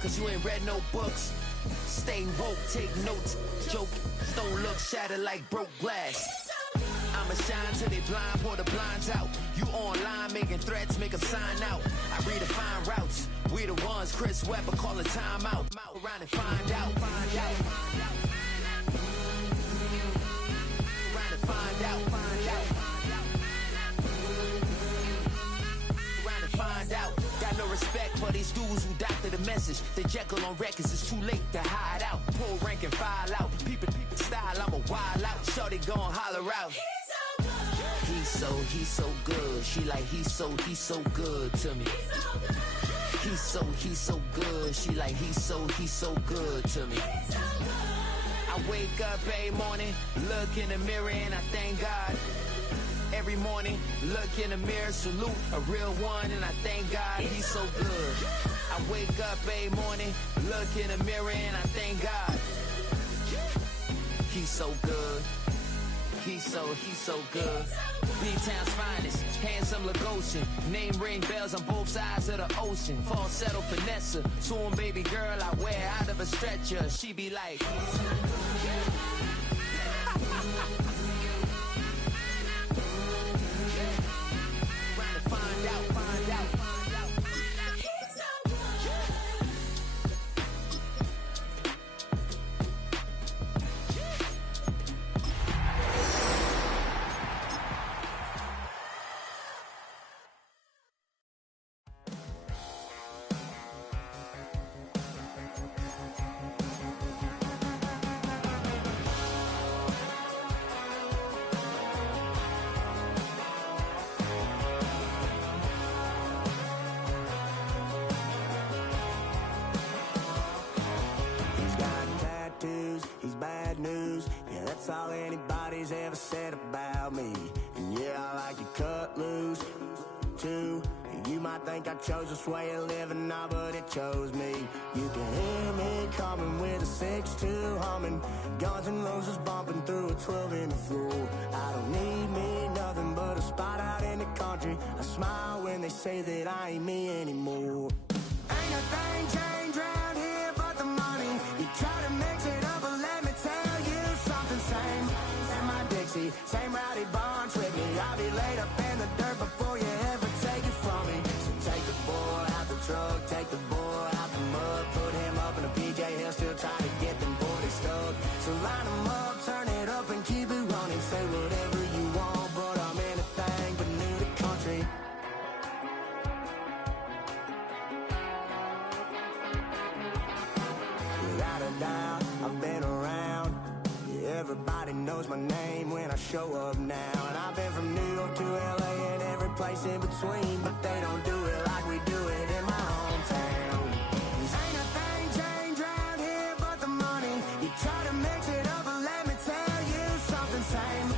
cause you ain't read no books. Stay woke, take notes, joke, don't look shattered like broke glass. I'ma shine till they blind, pour the blinds out. You online making threats, make them sign out. I redefine routes, we the ones Chris Webber calling time out. Around and find out, find out. Around and find out, find out. Around and find out. Got no respect for these dudes who doctor the message. The Jekyll on records, it's too late to hide out. Pull rank and file out. People style, I'm a wild out. Shorty gon' holler out. He's so good. She like he's so good to me. He's so good. She like he's so good to me. I wake up every morning, look in the mirror and I thank God. Every morning, look in the mirror, salute a real one, and I thank God he's so good. I wake up every morning, look in the mirror, and I thank God he's so good. He's so good. B-Town's finest, handsome Lagosian. Name ring bells on both sides of the ocean. Falsetto finesse, soon baby girl I wear out of a stretcher. She be like all anybody's ever said about me. And yeah, I like to cut loose too. You might think I chose this way of living now, but it chose me. You can hear me coming with a 6-2 humming, Guns N' Roses bumping through a 12 in the floor. I don't need me nothing but a spot out in the country. I smile when they say that I ain't me anymore. Ain't a thing changed round here but the money. You try to mix it up, but let me tell you something. Same in my Dixie, same rowdy bunch with me. I'll be laid up in the dirt before you ever take it from me. So take the boy out the truck, take the boy out the mud, put him up in a PJ, he'll still try to get them 40 stuck. So line him up, turn it up and keep it running. Say whatever you want, but I'm anything but new to country. Without a doubt, I've been around. Yeah, everybody knows my name when I show up now. And I've been from New York to LA and every place in between, but they don't do it like we do it in my hometown. Ain't a thing changed round here but the money. You try to mix it up, but let me tell you something. Same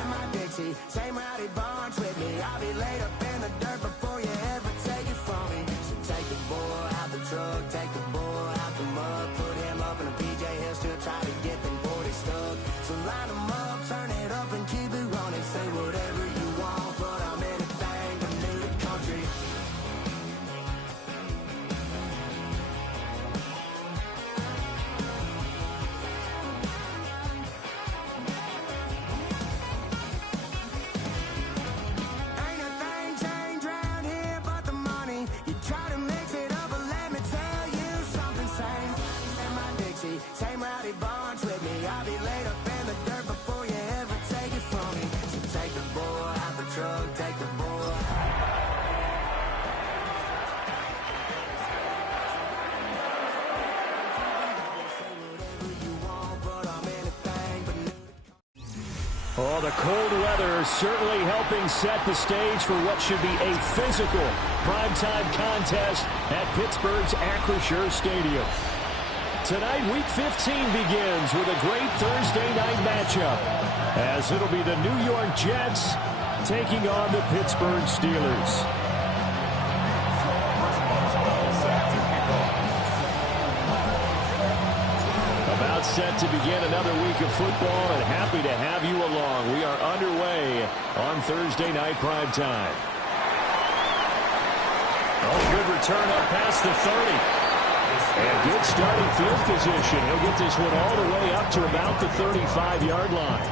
in my Dixie, same rowdy bunch with me. I'll be laid up in the dirt before you ever take it from me. So take the boy out the truck, take the boy out the mud, put him up in a PJ, he'll still try to get them 40 stuck. So line them up, turn it up and keep it running. Say whatever you want, but I'm anything but new to country. Ain't a thing changed round here but the money. You try to mix it up, but let me tell you something. Same in my Dixie, same rowdy bunch with me. I'll be laid up in the dirt before you ever take it from me. So take the boy out the truck, take the boy. Say whatever you want, but I'm anything but new. Oh, the cold weather certainly helping set the stage for what should be a physical primetime contest at Pittsburgh's Acrisure Stadium. Tonight, Week 15 begins with a great Thursday night matchup, as it'll be the New York Jets taking on the Pittsburgh Steelers. About set to begin another week of football, and happy to have you along. We are underway on Thursday night primetime. Oh, good return up past the 30. And Good starting field position. He'll get this one all the way up to about the 35-yard line.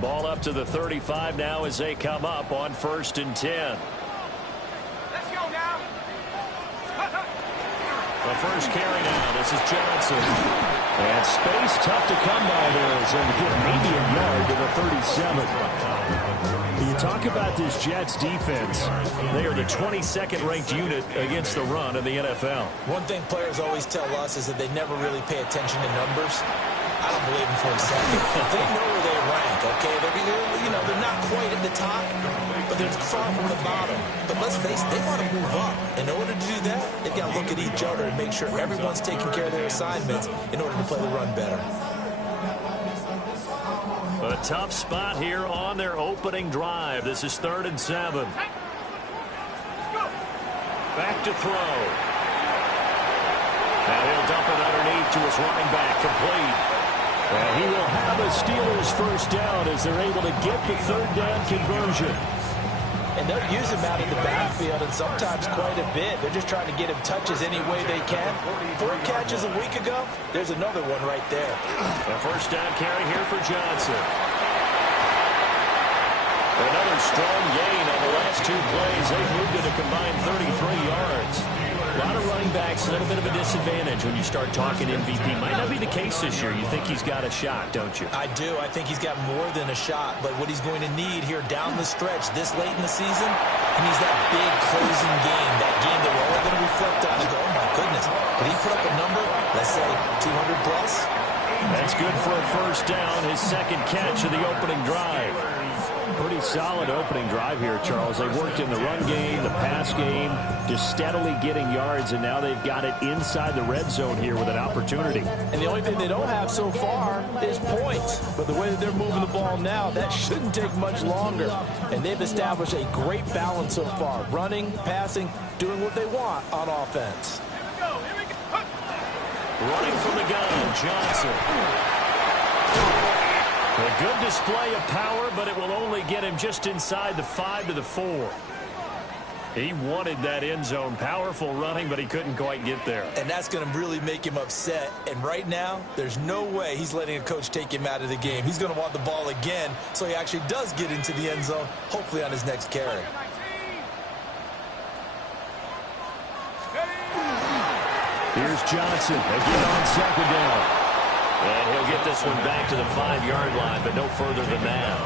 Ball up to the 35 now as they come up on 1st and 10. Let's go now. The first carry now. This is Johnson. And space tough to come by there as they get maybe a yard to the 37. You talk about this Jets defense. They are the 22nd ranked unit against the run in the NFL. One thing players always tell us is that they never really pay attention to numbers. I don't believe them for a second. They know where they rank, okay? They're not quite at the top, but they're far from the bottom. But let's face it, they want to move up. In order to do that, they've got to look at each other and make sure everyone's taking care of their assignments in order to play the run better. A tough spot here on their opening drive. This is 3rd and 7. Back to throw. Now he'll dump it underneath to his running back, complete. And he will have a Steelers first down as they're able to get the 3rd down conversion. And they'll use him out in the backfield, and sometimes quite a bit. They're just trying to get him touches any way they can. 4 catches a week ago, there's another one right there. A first down carry here for Johnson. Another strong gain on the last 2 plays. They've moved it a combined 33 yards. A lot of running backs, a little bit of a disadvantage when you start talking MVP. Might not be the case this year. You think he's got a shot, don't you? I do. I think he's got more than a shot. But what he's going to need here down the stretch this late in the season, he needs that big closing game, that game that we're all going to reflect on and go, oh, my goodness, did he put up a number, let's say, 200 plus? That's good for a first down, his 2nd catch of the opening drive. Pretty solid opening drive here, Charles. They worked in the run game, the pass game, just steadily getting yards, and now they've got it inside the red zone here with an opportunity. And the only thing they don't have so far is points. But the way that they're moving the ball now, that shouldn't take much longer. And they've established a great balance so far. Running, passing, doing what they want on offense. Running from the gun, Johnson. A good display of power, but it will only get him just inside the 5 to the 4. He wanted that end zone. Powerful running, but he couldn't quite get there. And that's going to really make him upset. And right now, there's no way he's letting a coach take him out of the game. He's going to want the ball again, so he actually does get into the end zone, hopefully on his next carry. Here's Johnson again on 2nd down. And he'll get this one back to the 5-yard line, but no further than that.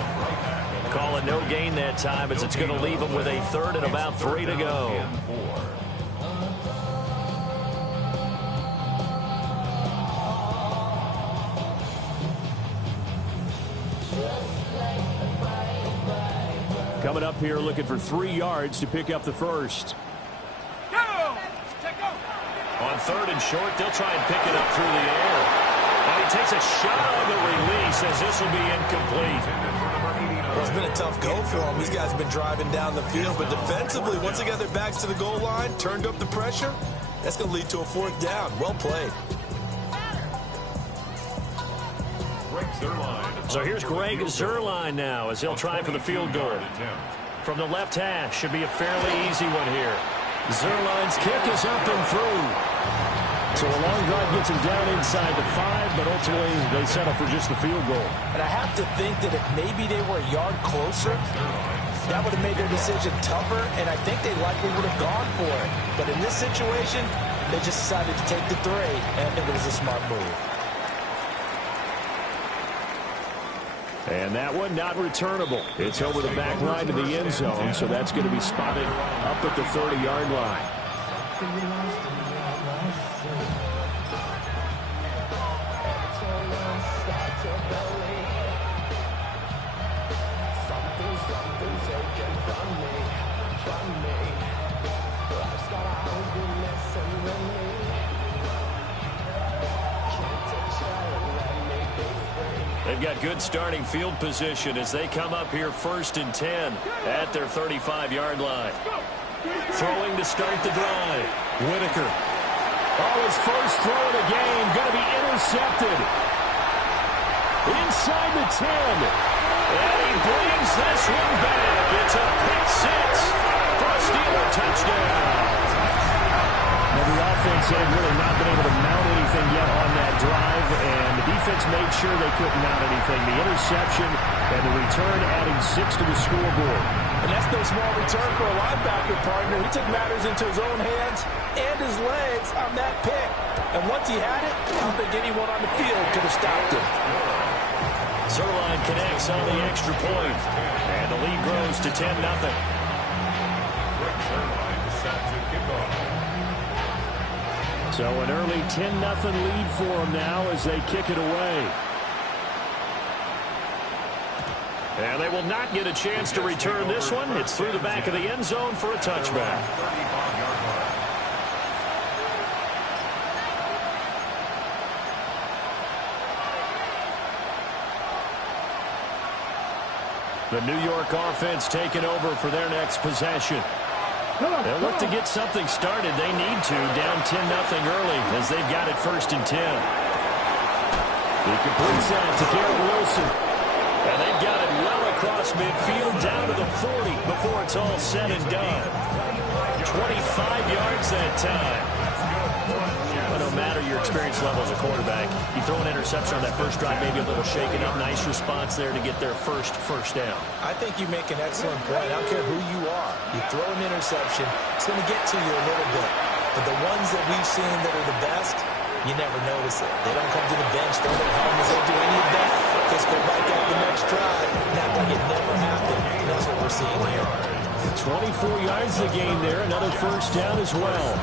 Call it no gain that time as it's going to leave him with a 3rd and about 3 to go. Coming up here looking for 3 yards to pick up the first. On 3rd and short, they'll try and pick it up through the air. And he takes a shot on the release as this will be incomplete. Well, it's been a tough go for him. These guys have been driving down the field. But defensively, once they got their backs to the goal line, turned up the pressure, that's going to lead to a 4th down. Well played. So here's Greg Zuerlein now as he'll try for the field goal. From the left hash, should be a fairly easy one here. Zuerlein's kick is up and through. So a long drive gets him down inside the 5, but ultimately they settle for just the field goal. And I have to think that if maybe they were a yard closer, that would have made their decision tougher, and I think they likely would have gone for it. But in this situation, they just decided to take the 3, and I think it was a smart move. And that one not returnable. It's over the back line to the end zone, so that's going to be spotted up at the 30-yard line. They've got good starting field position as they come up here 1st and 10 at their 35-yard line. Throwing to start the drive. Whitaker. Oh, his first throw of the game going to be intercepted. inside the 10. And he brings this one back. It's a pick six for a Steeler touchdown. Now, the offense had really not been able to mount anything yet on that drive, and the defense made sure they couldn't mount anything. The interception and the return adding 6 to the scoreboard. And that's no small return for a linebacker, partner. He took matters into his own hands and his legs on that pick. And once he had it, I don't think anyone on the field could have stopped him. Zuerlein connects on the extra point, and the lead grows to 10-0. So an early 10-0 lead for them now as they kick it away. And they will not get a chance to return this one. It's through the back of the end zone for a touchback. The New York offense taking over for their next possession. They'll look to get something started. They need to, down 10-0 early as they've got it 1st and 10. He completes that to Garrett Wilson. And they've got it well across midfield down to the 40 before it's all said and done. 25 yards that time. But no matter your experience level as a quarterback, you throw an interception on that first drive, maybe a little shaken up. Nice response there to get their first down. I think you make an excellent point. I don't care who you are. You throw an interception, it's going to get to you a little bit. But the ones that we've seen that are the best, you never notice it. They don't come to the bench, throw their helmets, they don't do any of that. Just go back out the next drive and act like it never happened. And that's what we're seeing here. 24 yards a gain there, another first down as well.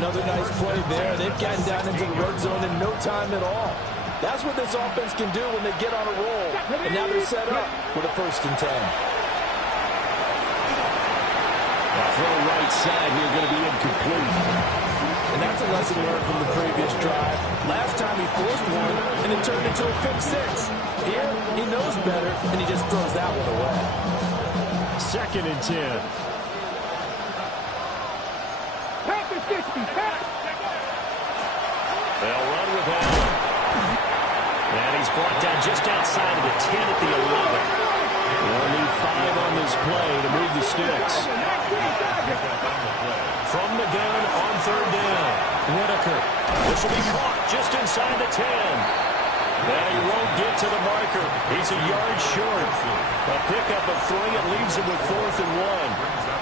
Another nice play there. They've gotten down into the red zone in no time at all. That's what this offense can do when they get on a roll. And now they're set up with a 1st and 10. Throw right side here going to be incomplete. And that's a lesson learned from the previous drive. Last time he forced one, and it turned into a pick six. Here, he knows better, and he just throws that one away. 2nd and 10. They'll run with Allen. And he's brought down just outside of the 10 at the 11. They'll need 5 on this play to move the sticks. From the gun on 3rd down. Whitaker. This will be caught just inside the 10. And he won't get to the marker. He's a yard short. A pickup of 3. It leaves him with 4th and 1.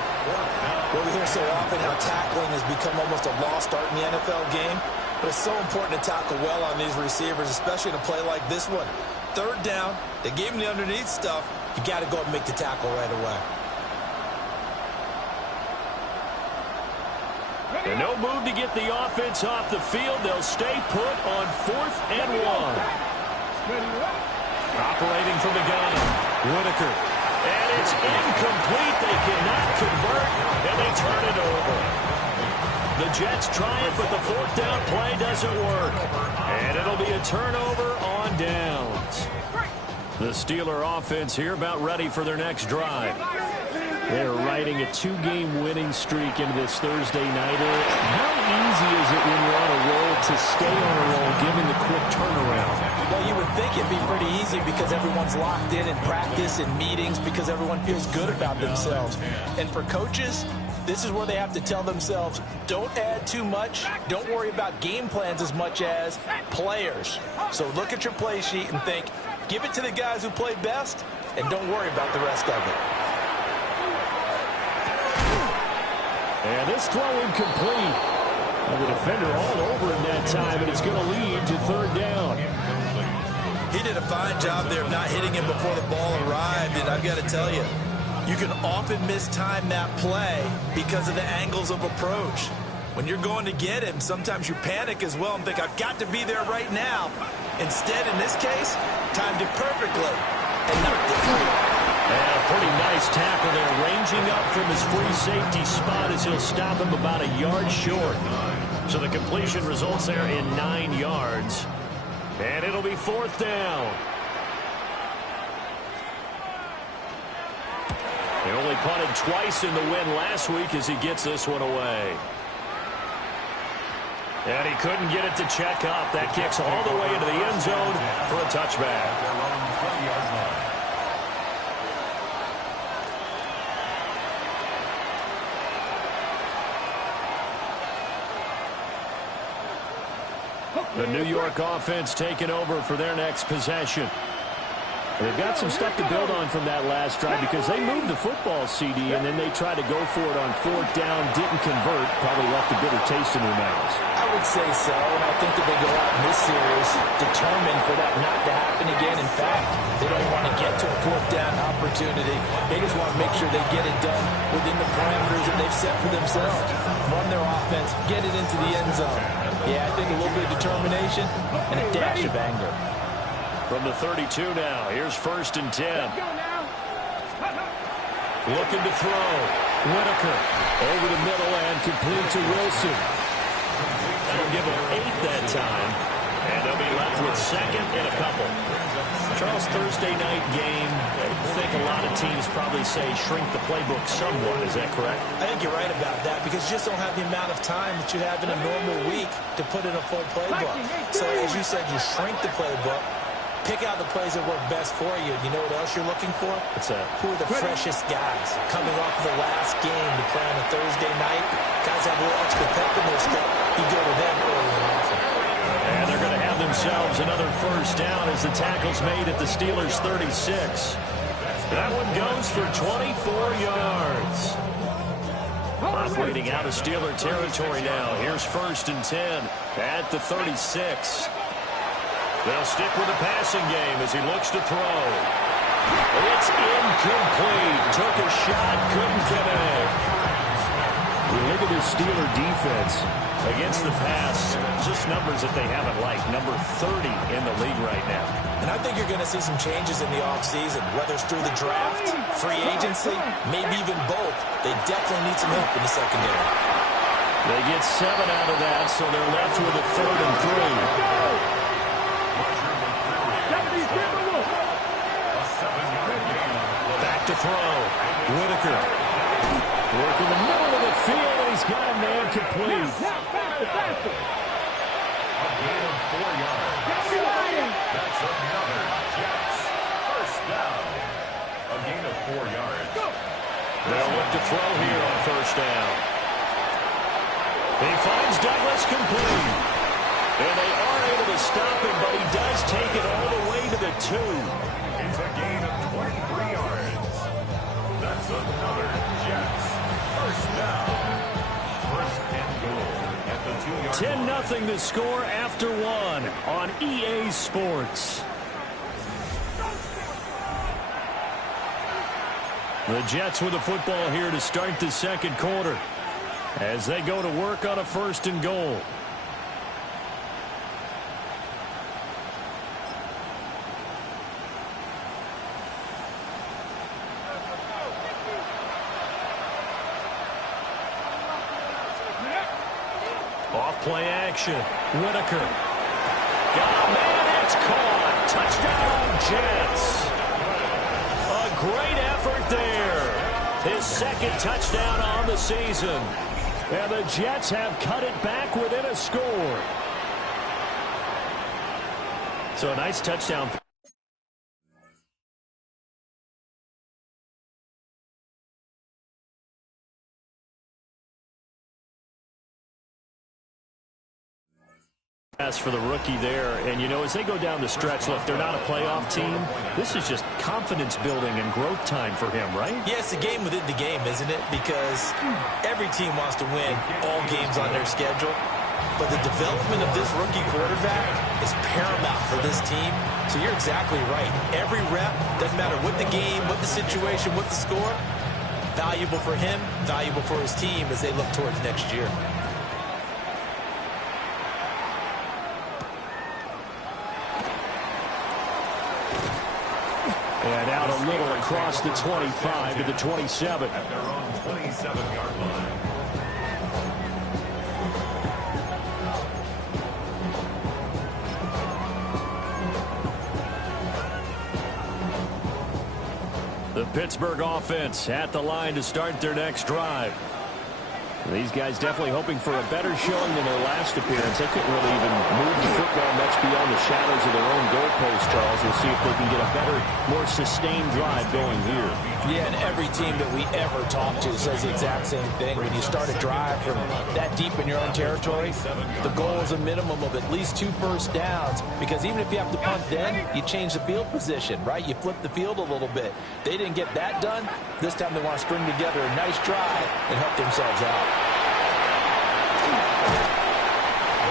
Well, we hear so often how tackling has become almost a lost art in the NFL game. But it's so important to tackle well on these receivers, especially in a play like this one. 3rd down. They gave him the underneath stuff. You got to go up and make the tackle right away. And no move to get the offense off the field. They'll stay put on 4th and 1. Operating from the gun. Whitaker. And it's incomplete. They cannot convert, and they turn it over. The Jets try it, but the 4th down play doesn't work. And it'll be a turnover on downs. The Steeler offense here about ready for their next drive. They're riding a 2-game winning streak into this Thursday nighter. How easy is it when you're on a roll to stay on a roll given the quick turnaround? Well, you would think it'd be pretty easy because everyone's locked in practice and meetings because everyone feels good about themselves. And for coaches, this is where they have to tell themselves, don't add too much. Don't worry about game plans as much as players. So look at your play sheet and think, give it to the guys who play best, and don't worry about the rest of it. And this throw incomplete. And the defender all over him that time, and it's going to lead to 3rd down. He did a fine job there of not hitting him before the ball arrived, and I've got to tell you, you can often mistime that play because of the angles of approach. When you're going to get him, sometimes you panic as well and think, I've got to be there right now. Instead, in this case, timed it perfectly and knocked it free. And a pretty nice tackle there, ranging up from his free safety spot as he'll stop him about a yard short. So the completion results there in 9 yards. And it'll be 4th down. They only punted twice in the win last week as he gets this one away. And he couldn't get it to check up. That kicks all the way into the end zone for a touchback. The New York offense taking over for their next possession. They've got some stuff to build on from that last drive because they moved the football, CD, and then they tried to go for it on fourth down, didn't convert, probably left a bitter taste in their mouths. I would say so, and I think that they go out in this series determined for that not to happen again. In fact, they don't want to get to a fourth down opportunity. They just want to make sure they get it done within the parameters that they've set for themselves. Run their offense, get it into the end zone. Yeah, I think a little bit of determination and a dash of anger. From the 32 now, here's 1st and 10. Looking to throw. Whitaker over the middle and complete to Wilson. That'll give him 8 that time. And they'll be left with 2nd and a couple. Charles, Thursday night game, I think a lot of teams probably say shrink the playbook somewhat. Is that correct? I think you're right about that because you just don't have the amount of time that you have in a normal week to put in a full playbook. So as you said, you shrink the playbook. Pick out the plays that work best for you. You know what else you're looking for? What's that? Who are the freshest guys coming off of the last game to play on a Thursday night? Guys have a little extra pep in their step. You go to them early and often. And they're going to have themselves another 1st down as the tackle's made at the Steelers' 36. That one goes for 24 yards. Operating out of Steeler territory now. Here's 1st and 10 at the 36. They'll stick with the passing game as he looks to throw. It's incomplete. Took a shot, couldn't connect. Look at this Steeler defense against the pass. Just numbers that they haven't liked. Number 30 in the league right now. And I think you're going to see some changes in the offseason, whether it's through the draft, free agency, maybe even both. They definitely need some help in the secondary. They get 7 out of that, so they're left with a 3rd and 3. Back to throw. Whitaker. Working the middle of the field, and he's got a man complete. A gain of 4 yards. That's another Jets. 1st down. A gain of 4 yards. They'll look to throw here on 1st down. He finds Douglas complete. And they are able to stop him, but he does take it all the way to the 2. It's a gain of 23 yards. That's another Jets. 1st down. 1st and goal at the 2-yard line. 10-0 the score after 1 on EA Sports. The Jets with the football here to start the 2nd quarter as they go to work on a 1st and goal. Off-play action. Whitaker. Got a man, it's caught. Touchdown, Jets. A great effort there. His 2nd touchdown on the season. And the Jets have cut it back within a score. So a nice touchdown. For the rookie there, and you know, as they go down the stretch, look, they're not a playoff team. This is just confidence building and growth time for him, right? Yeah, it's a game within the game, isn't it? Because every team wants to win all games on their schedule. But the development of this rookie quarterback is paramount for this team. So you're exactly right. Every rep, doesn't matter what the game, what the situation, what the score, valuable for him, valuable for his team as they look towards next year. And out a little across the 25 to the 27. At their own 27-yard line. The Pittsburgh offense at the line to start their next drive. These guys definitely hoping for a better showing than their last appearance. They couldn't really even move the football much beyond the shadows of their own goalpost, Charles. We'll see if they can get a better, more sustained drive going here. Yeah, and every team that we ever talk to says the exact same thing. When you start a drive from that deep in your own territory, the goal is a minimum of at least 2 first downs, because even if you have to punt then, you change the field position, right? You flip the field a little bit. They didn't get that done. This time they want to string together a nice drive and help themselves out.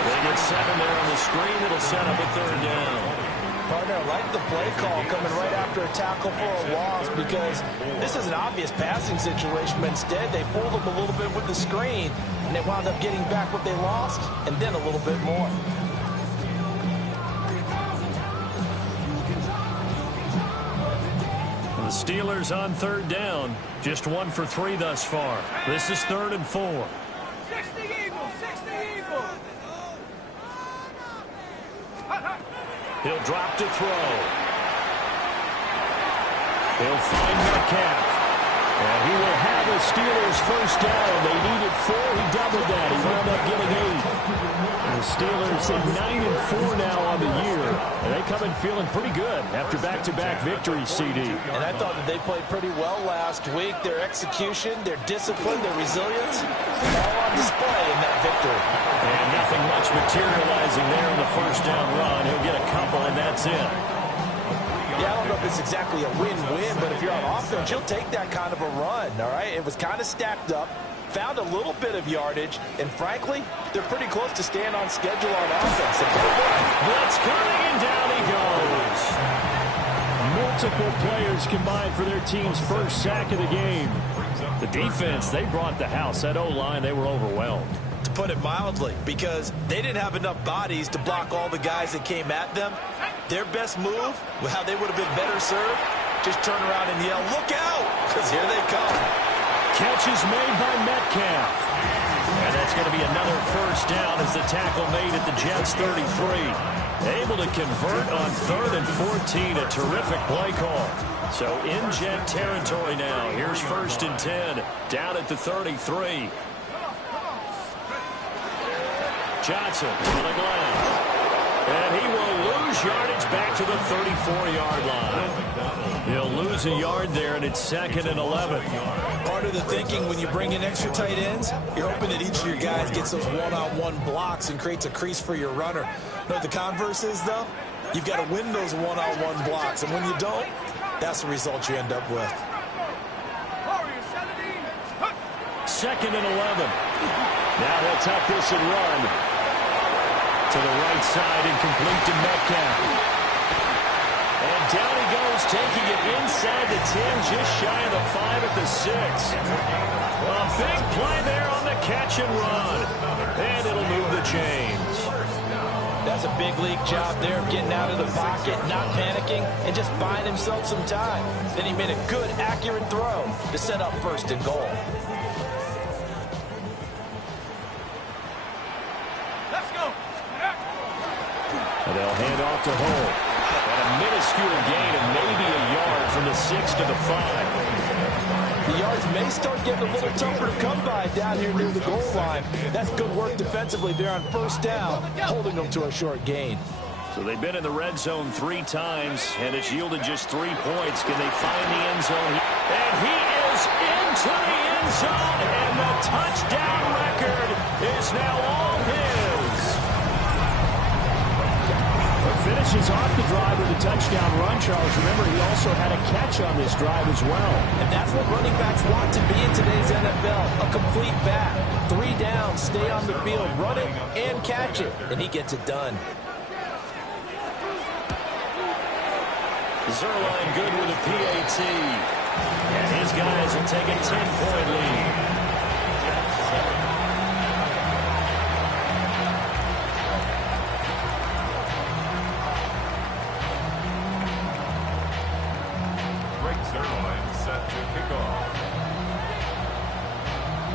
They get 7 there on the screen. It'll set up a 3rd down. Partner, I like the play call coming right after a tackle for a loss, because this is an obvious passing situation, but instead they fooled them a little bit with the screen, and they wound up getting back what they lost, and then a little bit more. The Steelers on 3rd down. Just 1 for 3 thus far. This is 3rd and 4. 60 Eagles, 60 Eagles. He'll drop to throw. He'll find Metcalf. And he will have a Steelers 1st down. They needed 4. He doubled that. He wound up getting 8. The Steelers at 9-4 now on the year. And they come in feeling pretty good after back-to-back victories, CD. And I thought that they played pretty well last week. Their execution, their discipline, their resilience, all on display in that victory. And nothing much materializing there in the 1st down run. He'll get a couple, and that's it. Yeah, I don't know if it's exactly a win-win, but if you're on offense, you'll take that kind of a run, all right? It was kind of stacked up, found a little bit of yardage, and frankly, they're pretty close to staying on schedule on offense. Blitz coming, and down he goes. Multiple players combined for their team's 1st sack of the game. The defense, they brought the house. That O-line, they were overwhelmed. To put it mildly, because they didn't have enough bodies to block all the guys that came at them. Their best move, how they would have been better served, just turn around and yell, "Look out!" because here they come. Catch is made by Metcalf. And that's going to be another 1st down as the tackle made at the Jets 33. Able to convert on 3rd and 14. A terrific play call. So in Jet territory now. Here's 1st and 10. Down at the 33. Johnson on the ground. And he will lose yardage back to the 34-yard line. He'll lose a yard there, and it's 2nd and 11. Part of the thinking when you bring in extra tight ends, you're hoping that each of your guys gets those one-on-one blocks and creates a crease for your runner. You know what the converse is, though? You've got to win those one-on-one blocks, and when you don't, that's the result you end up with. 2nd and 11. Now he'll tuck this and run. To the right side and complete to Metcalf. And down he goes, taking it inside the 10, just shy of the 5 at the 6. A big play there on the catch and run. And it'll move the chains. That's a big league job there of getting out of the pocket, not panicking, and just buying himself some time. Then he made a good, accurate throw to set up 1st and goal. And they'll hand off to Hull. And a minuscule gain of maybe a yard from the 6 to the 5. The yards may start getting a little tougher to come by down here near the goal line. That's good work defensively there on 1st down, holding them to a short gain. So they've been in the red zone 3 times, and it's yielded just 3 points. Can they find the end zone? And he is into the end zone, and the touchdown record is now all his. Finishes off the drive with a touchdown run, Charles. Remember, he also had a catch on this drive as well. And that's what running backs want to be in today's NFL, a complete back. 3 downs, stay on the field, run it, and catch it. And he gets it done. Zuerlein good with a PAT. And his guys will take a 10-point lead.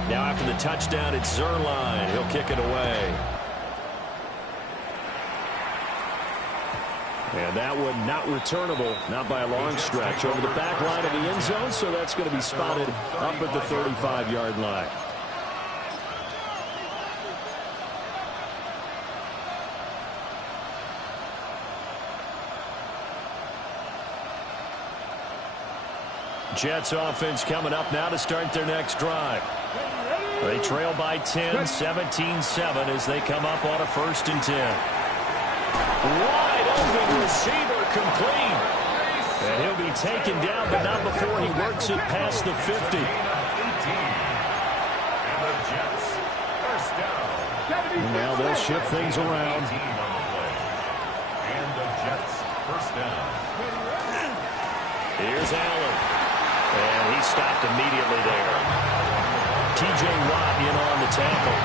Now after the touchdown, it's Zuerlein. He'll kick it away. And that one not returnable, not by a long stretch, over the back line of the end zone, so that's going to be spotted up at the 35-yard line. Jets offense coming up now to start their next drive. They trail by 10, 17-7 as they come up on a 1st and 10. Wide open receiver complete. And he'll be taken down, but not before he works it past the 50. And now they'll shift things around. And the Jets first down. Here's Allen. And he stopped immediately there. T.J. Watt in on the tackle.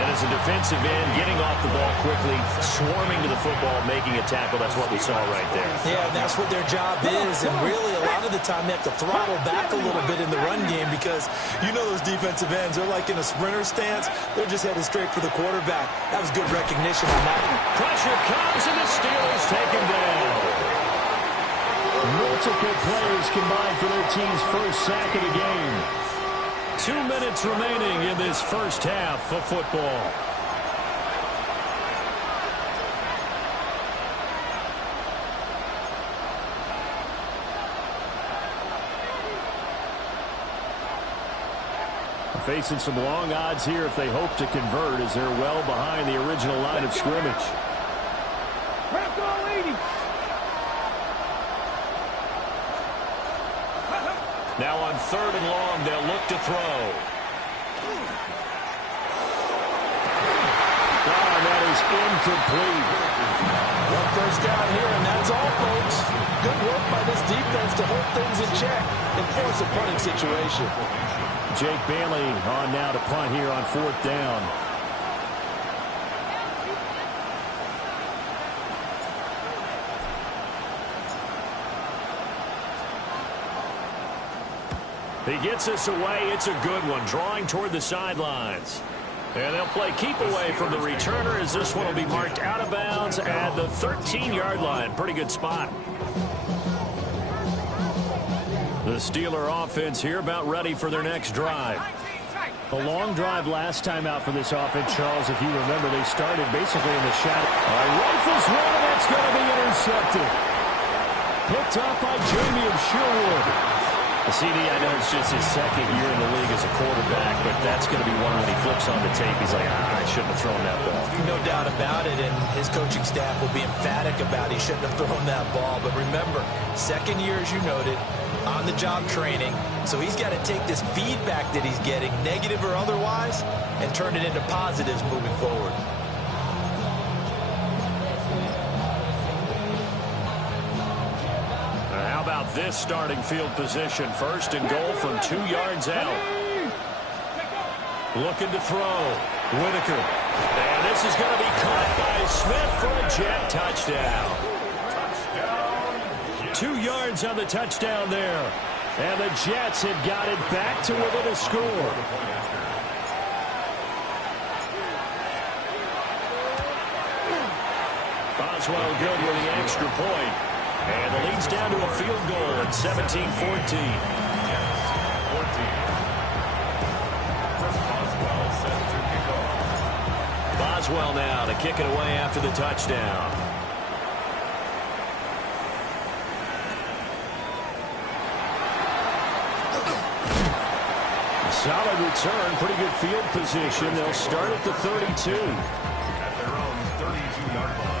And as a defensive end, getting off the ball quickly, swarming to the football, making a tackle. That's what we saw right there. Yeah, that's what their job is. And really, a lot of the time, they have to throttle back a little bit in the run game because you know those defensive ends, they're like in a sprinter stance. They're just headed straight for the quarterback. That was good recognition on that. Pressure comes, and the Steelers take him down. Multiple players combined for their team's first sack of the game. 2 minutes remaining in this first half of football. Facing some long odds here if they hope to convert as they're well behind the original line of scrimmage. Now on 3rd and long, they'll look to throw. And that is incomplete. One first down here, and that's all, folks. Good work by this defense to hold things in check and force a punting situation. Jake Bailey on now to punt here on 4th down. He gets us away. It's a good one, drawing toward the sidelines. And they'll play keep away from the returner as this one will be marked out of bounds at the 13-yard line. Pretty good spot. The Steeler offense here about ready for their next drive. A long drive last time out for this offense, Charles. If you remember, they started basically in the shadow. Rifles one, and that's going to be intercepted. Picked up by Jamie Sherwood. CD, I know it's just his 2nd year in the league as a quarterback, but that's going to be one when he flips on the tape. He's like, I shouldn't have thrown that ball. No doubt about it, and his coaching staff will be emphatic about he shouldn't have thrown that ball. But remember, 2nd year, as you noted, on-the-job training, so he's got to take this feedback that he's getting, negative or otherwise, and turn it into positives moving forward. How about this starting field position? 1st and goal from 2 yards out. Looking to throw. Whitaker. And this is going to be caught by Smith for a Jet touchdown. 2 yards on the touchdown there. And the Jets have got it back to within a score. Boswell good with the extra point. And the lead's down to a field goal at 17-14. Boswell now to kick it away after the touchdown. Solid return, pretty good field position. They'll start at the 32. At their own 32-yard line.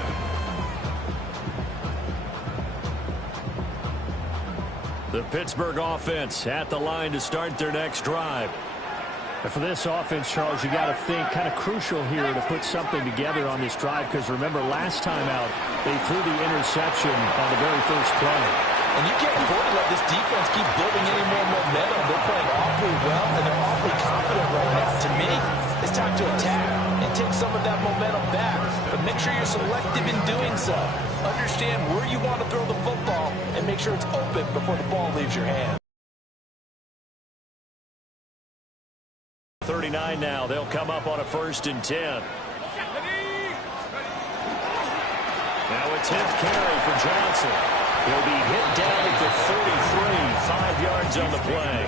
The Pittsburgh offense at the line to start their next drive. And for this offense, Charles, you got to think kind of crucial here to put something together on this drive because remember last time out they threw the interception on the very first play. And you can't afford to let this defense keep building any more momentum. They're playing awfully well, and they're awfully confident right now. To me, it's time to attack and take some of that momentum back. But make sure you're selective in doing so. Understand where you want to throw the football and make sure it's open before the ball leaves your hand. 39 now. They'll come up on a 1st and 10. Now a 10th carry for Johnson. He'll be hit down at the 33, 5 yards on the play.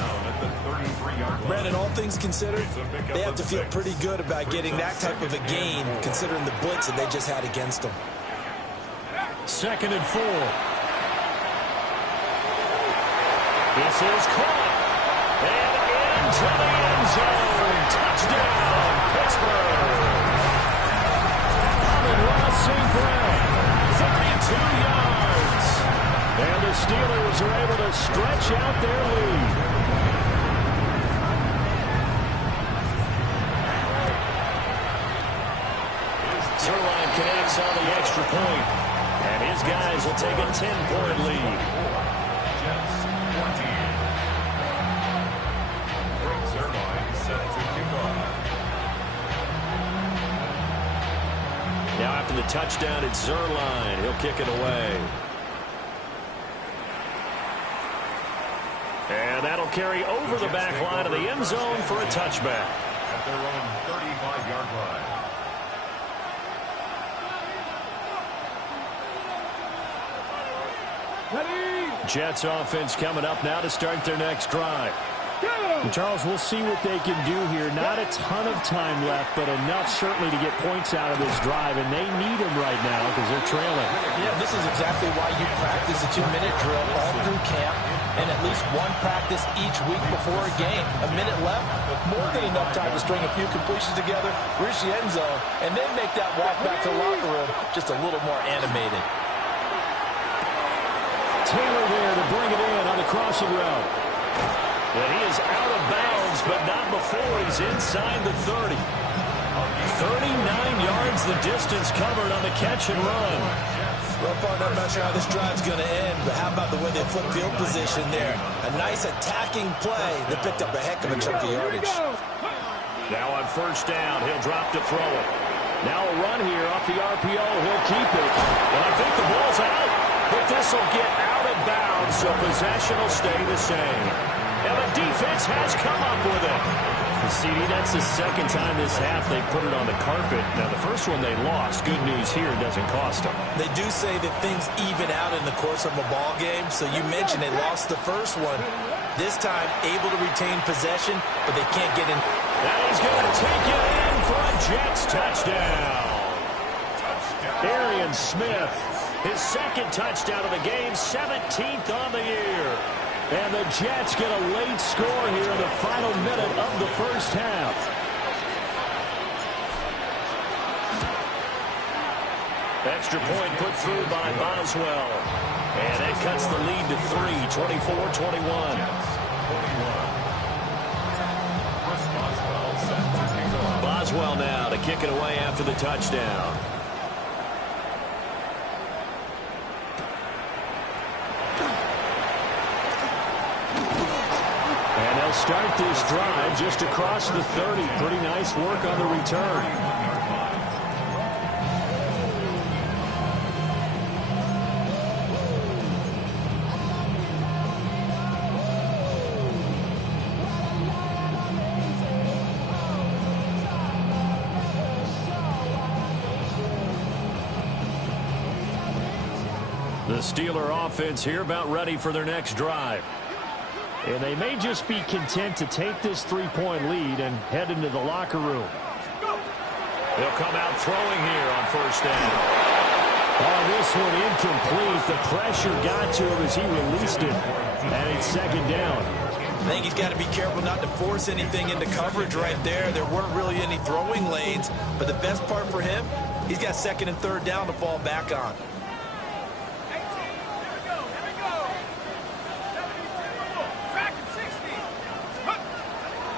Brandon, all things considered, they have to feel pretty good about getting that type of a gain considering the blitz that they just had against them. 2nd and 4. pass is caught. And into the end zone. Touchdown, Pittsburgh. Amon-Ra St. Brown, 32 yards. And the Steelers are able to stretch out their lead. Zuerlein connects on the extra point. And his guys will take a 10-point lead. Jets 20. Greg Zuerlein set to kick off. Now after the touchdown, it's Zuerlein. He'll kick it away. And that'll carry over the back line of the end zone for a touchback. At their own 35-yard line. Jets offense coming up now to start their next drive. And Charles, we'll see what they can do here. Not a ton of time left, but enough certainly to get points out of this drive, and they need them right now because they're trailing. Yeah, this is exactly why you practice a 2-minute drill all through camp and at least one practice each week before a game. A minute left, more than enough time to string a few completions together, reach the end zone, and then make that walk back to the locker room just a little more animated. Taylor there to bring it in on the crossing route. And he is out of bounds, but not before he's inside the 30. 39 yards the distance covered on the catch and run. Well, partner, I'm not sure how this drive's going to end, but how about the way they flip field position there? A nice attacking play that picked up a heck of a chunk of yardage. Now on first down, he'll drop to throw it. Now a run here off the RPO. He'll keep it. And I think the ball's out. But this will get out of bounds, so possession will stay the same. And the defense has come up with it. CD, that's the second time this half they put it on the carpet. Now, the first one they lost. Good news here, it doesn't cost them. They do say that things even out in the course of a ball game. So you mentioned they lost the first one. This time, able to retain possession, but they can't get in. Now he's going to take it in for a Jets touchdown. Arian Smith, his second touchdown of the game, 17th on the year. And the Jets get a late score here in the final minute of the first half. Extra point put through by Boswell. And that cuts the lead to 3, 24-21. Boswell now to kick it away after the touchdown. And they'll start this drive just across the 30. Pretty nice work on the return. The Steeler offense here about ready for their next drive. And they may just be content to take this 3-point lead and head into the locker room. They'll come out throwing here on first down. Oh, this one incomplete. The pressure got to him as he released it. And it's second down. I think he's got to be careful not to force anything into coverage right there. There weren't really any throwing lanes. But the best part for him, he's got second and third down to fall back on.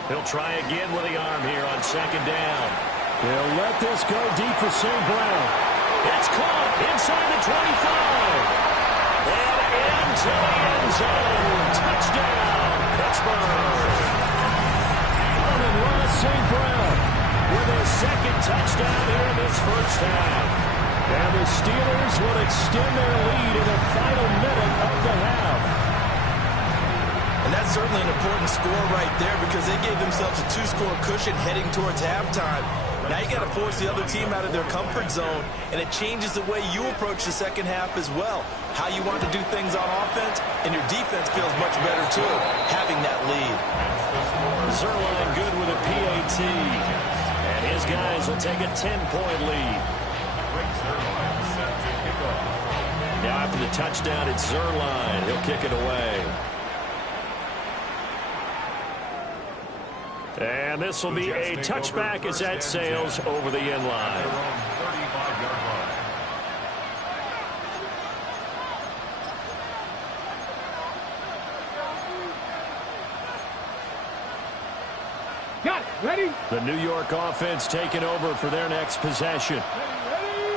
He'll try again with the arm here on second down. They'll let this go deep for St. Brown. It's caught inside the 25. And into the end zone. Touchdown, Pittsburgh. Amon-Ra St. Brown with his second touchdown here in this first half. And the Steelers will extend their lead in the final minute of the half. And that's certainly an important score right there because they gave themselves a 2-score cushion heading towards halftime. Now you got to force the other team out of their comfort zone, and it changes the way you approach the second half as well. How you want to do things on offense, and your defense feels much better too, having that lead. Zuerlein good with a PAT. And his guys will take a 10-point lead. Now after the touchdown, it's Zuerlein. He'll kick it away. And this will be a touchback as that sails over the end line. 35-yard line. Got it. Ready? The New York offense taking over for their next possession.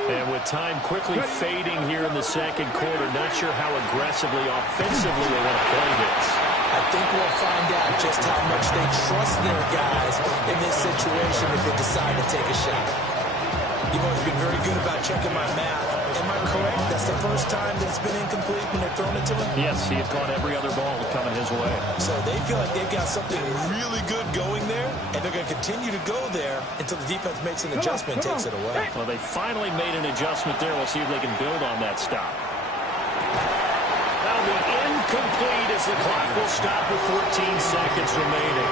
And with time quickly fading here in the second quarter, not sure how aggressively, offensively they want to play this. I think we'll find out just how much they trust their guys in this situation if they decide to take a shot. You've always been very good about checking my math. Am I correct? That's the first time that it's been incomplete when they're throwing it to him? Yes, he had caught every other ball coming his way. So they feel like they've got something really good going there, and they're going to continue to go there until the defense makes an adjustment and takes it away. Well, they finally made an adjustment there. We'll see if they can build on that stop. That'll be incomplete as the clock will stop with 14 seconds remaining.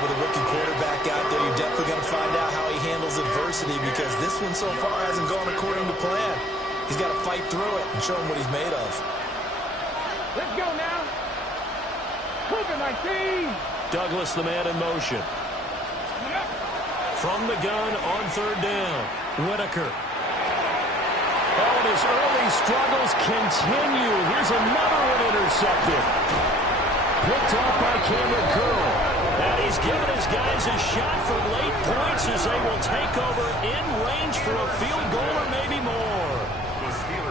With a rookie quarterback out there, you're definitely going to find out how he handles adversity because this one so far hasn't gone according to plan. He's got to fight through it and show him what he's made of. Let's go now. Prove it, my team. Douglas, the man in motion. From the gun on third down, Whitaker. Oh, and his early struggles continue. Here's another one intercepted. Picked off by Cameron Curl. And he's given his guys a shot for late points as they will take over in range for a field goal or maybe more.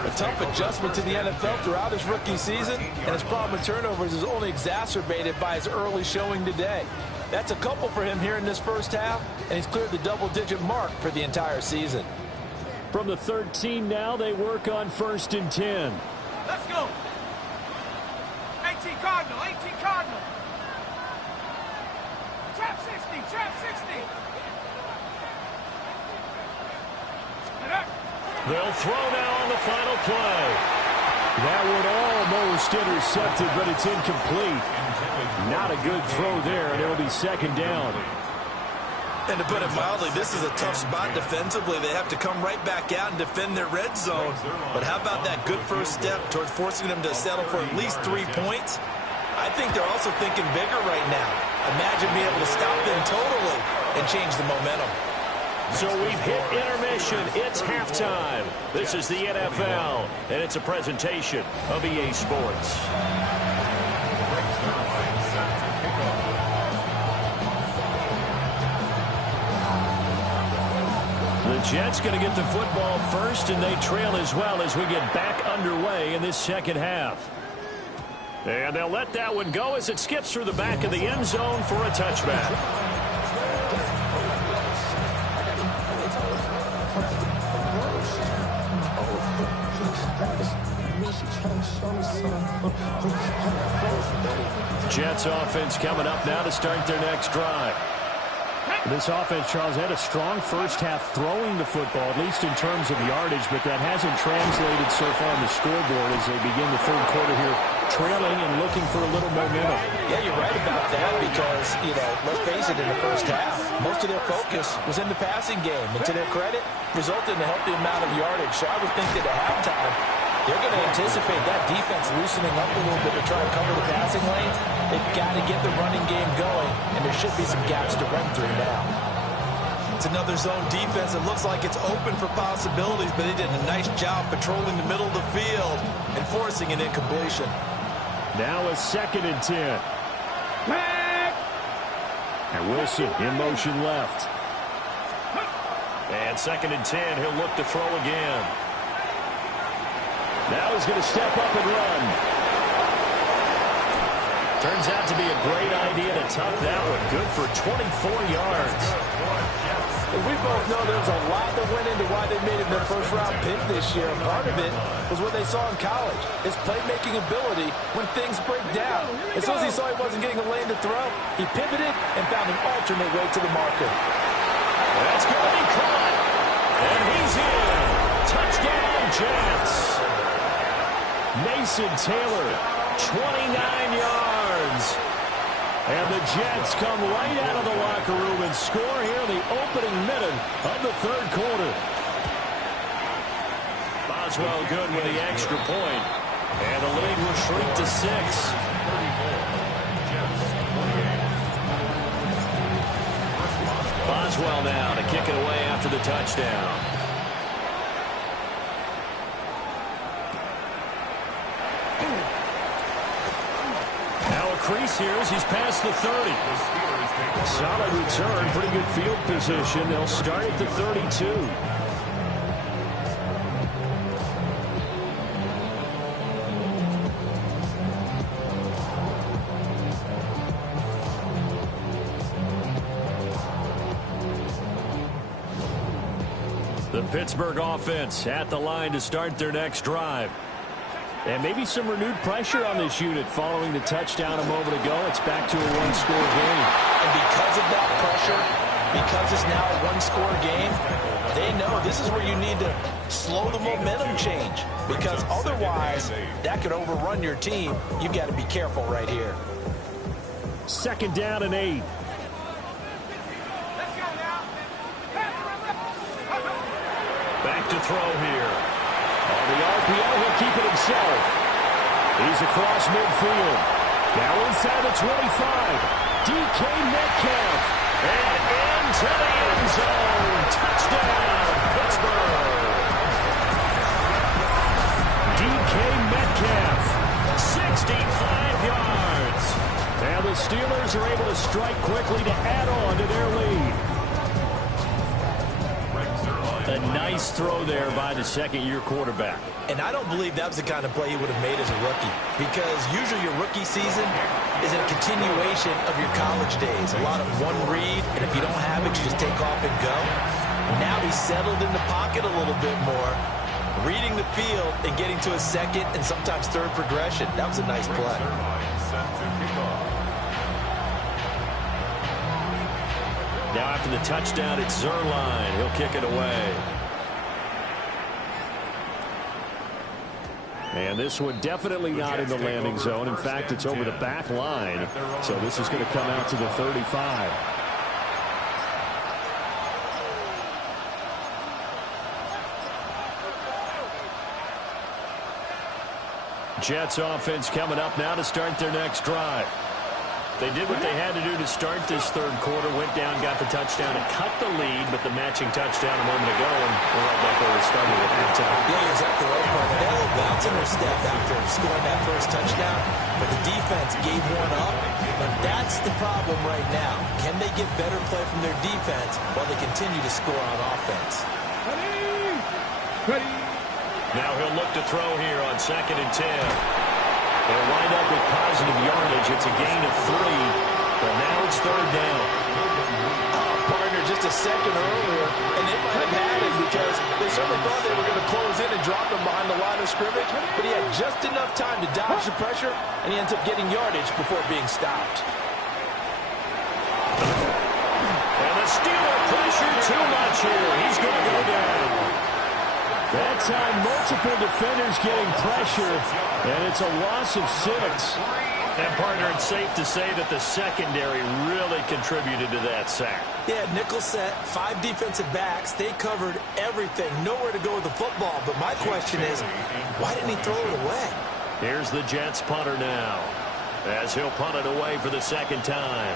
A tough adjustment to the NFL throughout his rookie season, and his problem with turnovers is only exacerbated by his early showing today. That's a couple for him here in this first half, and he's cleared the double-digit mark for the entire season. From the 13 now, they work on 1st and 10. Let's go. 18 Cardinal, 18 Cardinal. Trap 60, trap 60. They'll throw now on the final play. That one almost intercepted, but it's incomplete. Not a good throw there, and it'll be 2nd down. And to put it mildly, this is a tough spot defensively. They have to come right back out and defend their red zone. But how about that good first step towards forcing them to settle for at least 3 points? I think they're also thinking bigger right now. Imagine being able to stop them totally and change the momentum. So we've hit intermission. It's halftime. This is the NFL, and it's a presentation of EA Sports. The Jets going to get the football first, and they trail as well as we get back underway in this second half. And they'll let that one go as it skips through the back of the end zone for a touchback. Jets offense coming up now to start their next drive. This offense, Charles, had a strong first half throwing the football, at least in terms of yardage, but that hasn't translated so far on the scoreboard as they begin the third quarter here, trailing and looking for a little momentum. Yeah, you're right about that because, let's face it, in the first half, most of their focus was in the passing game, and to their credit, resulted in a healthy amount of yardage. So I would think that at halftime, they're going to anticipate that defense loosening up a little bit to try and cover the passing lanes. They've got to get the running game going, and there should be some gaps to run through now. It's another zone defense. It looks like it's open for possibilities, but they did a nice job patrolling the middle of the field and forcing an incompletion. Now a 2nd and 10. And Wilson in motion left. And 2nd and 10. He'll look to throw again. Now he's going to step up and run. Turns out to be a great idea to tuck that one. Good for 24 yards. We both know there's a lot that went into why they made it their first-round pick this year. Part of it was what they saw in college, his playmaking ability when things break down. As soon as he saw he wasn't getting a lane to throw, he pivoted and found an alternate way to the marker. That's going to be caught. And he's in. Touchdown, Jets. Mason Taylor, 29 yards. And the Jets come right out of the locker room and score here in the opening minute of the third quarter. Boswell good with the extra point. And the lead will shrink to 6. Boswell now to kick it away after the touchdown. Now a crease here as he's past the 30. Solid return, pretty good field position. They'll start at the 32. The Pittsburgh offense at the line to start their next drive. And maybe some renewed pressure on this unit following the touchdown a moment ago. It's back to a one-score game. And because of that pressure, because it's now a one-score game, they know this is where you need to slow the momentum change. Because otherwise, that could overrun your team. You've got to be careful right here. 2nd down and 8. Back to throw here. On the RPO, he'll keep it himself. He's across midfield. Now inside the 25. DK Metcalf. And into the end zone. Touchdown, Pittsburgh. DK Metcalf. 65 yards. Now the Steelers are able to strike quickly to add on to their lead. A nice throw there by the second-year quarterback. And I don't believe that was the kind of play he would have made as a rookie, because usually your rookie season is a continuation of your college days. A lot of one read, and if you don't have it, you just take off and go. Now he's settled in the pocket a little bit more, reading the field and getting to a second and sometimes third progression. That was a nice play. Now after the touchdown, it's Zuerlein. He'll kick it away. And this one definitely not in the landing zone. In fact, it's over the back line. So this is going to come out to the 35. Jets offense coming up now to start their next drive. They did what they had to do to start this third quarter. Went down, got the touchdown to cut the lead, but the matching touchdown a moment ago, and we're right back where we started at halftime. Yeah, you're exactly right, Parker. They had a little bounce in their step after scoring that first touchdown, but the defense gave one up, and that's the problem right now. Can they get better play from their defense while they continue to score on offense? Now he'll look to throw here on 2nd and 10. They'll wind up with positive yardage. It's a gain of 3, but now it's 3rd down. Partner, just a second earlier, and they might have had it because they certainly thought they were going to close in and drop him behind the line of scrimmage, but he had just enough time to dodge the pressure, and he ends up getting yardage before being stopped. And the Steeler pressure too much here. He's going to go down. That time, multiple defenders getting pressure, and it's a loss of 6. And, partner, it's safe to say that the secondary really contributed to that sack. Yeah, nickel set, 5 defensive backs. They covered everything. Nowhere to go with the football. But my question is, why didn't he throw it away? Here's the Jets punter now, as he'll punt it away for the second time.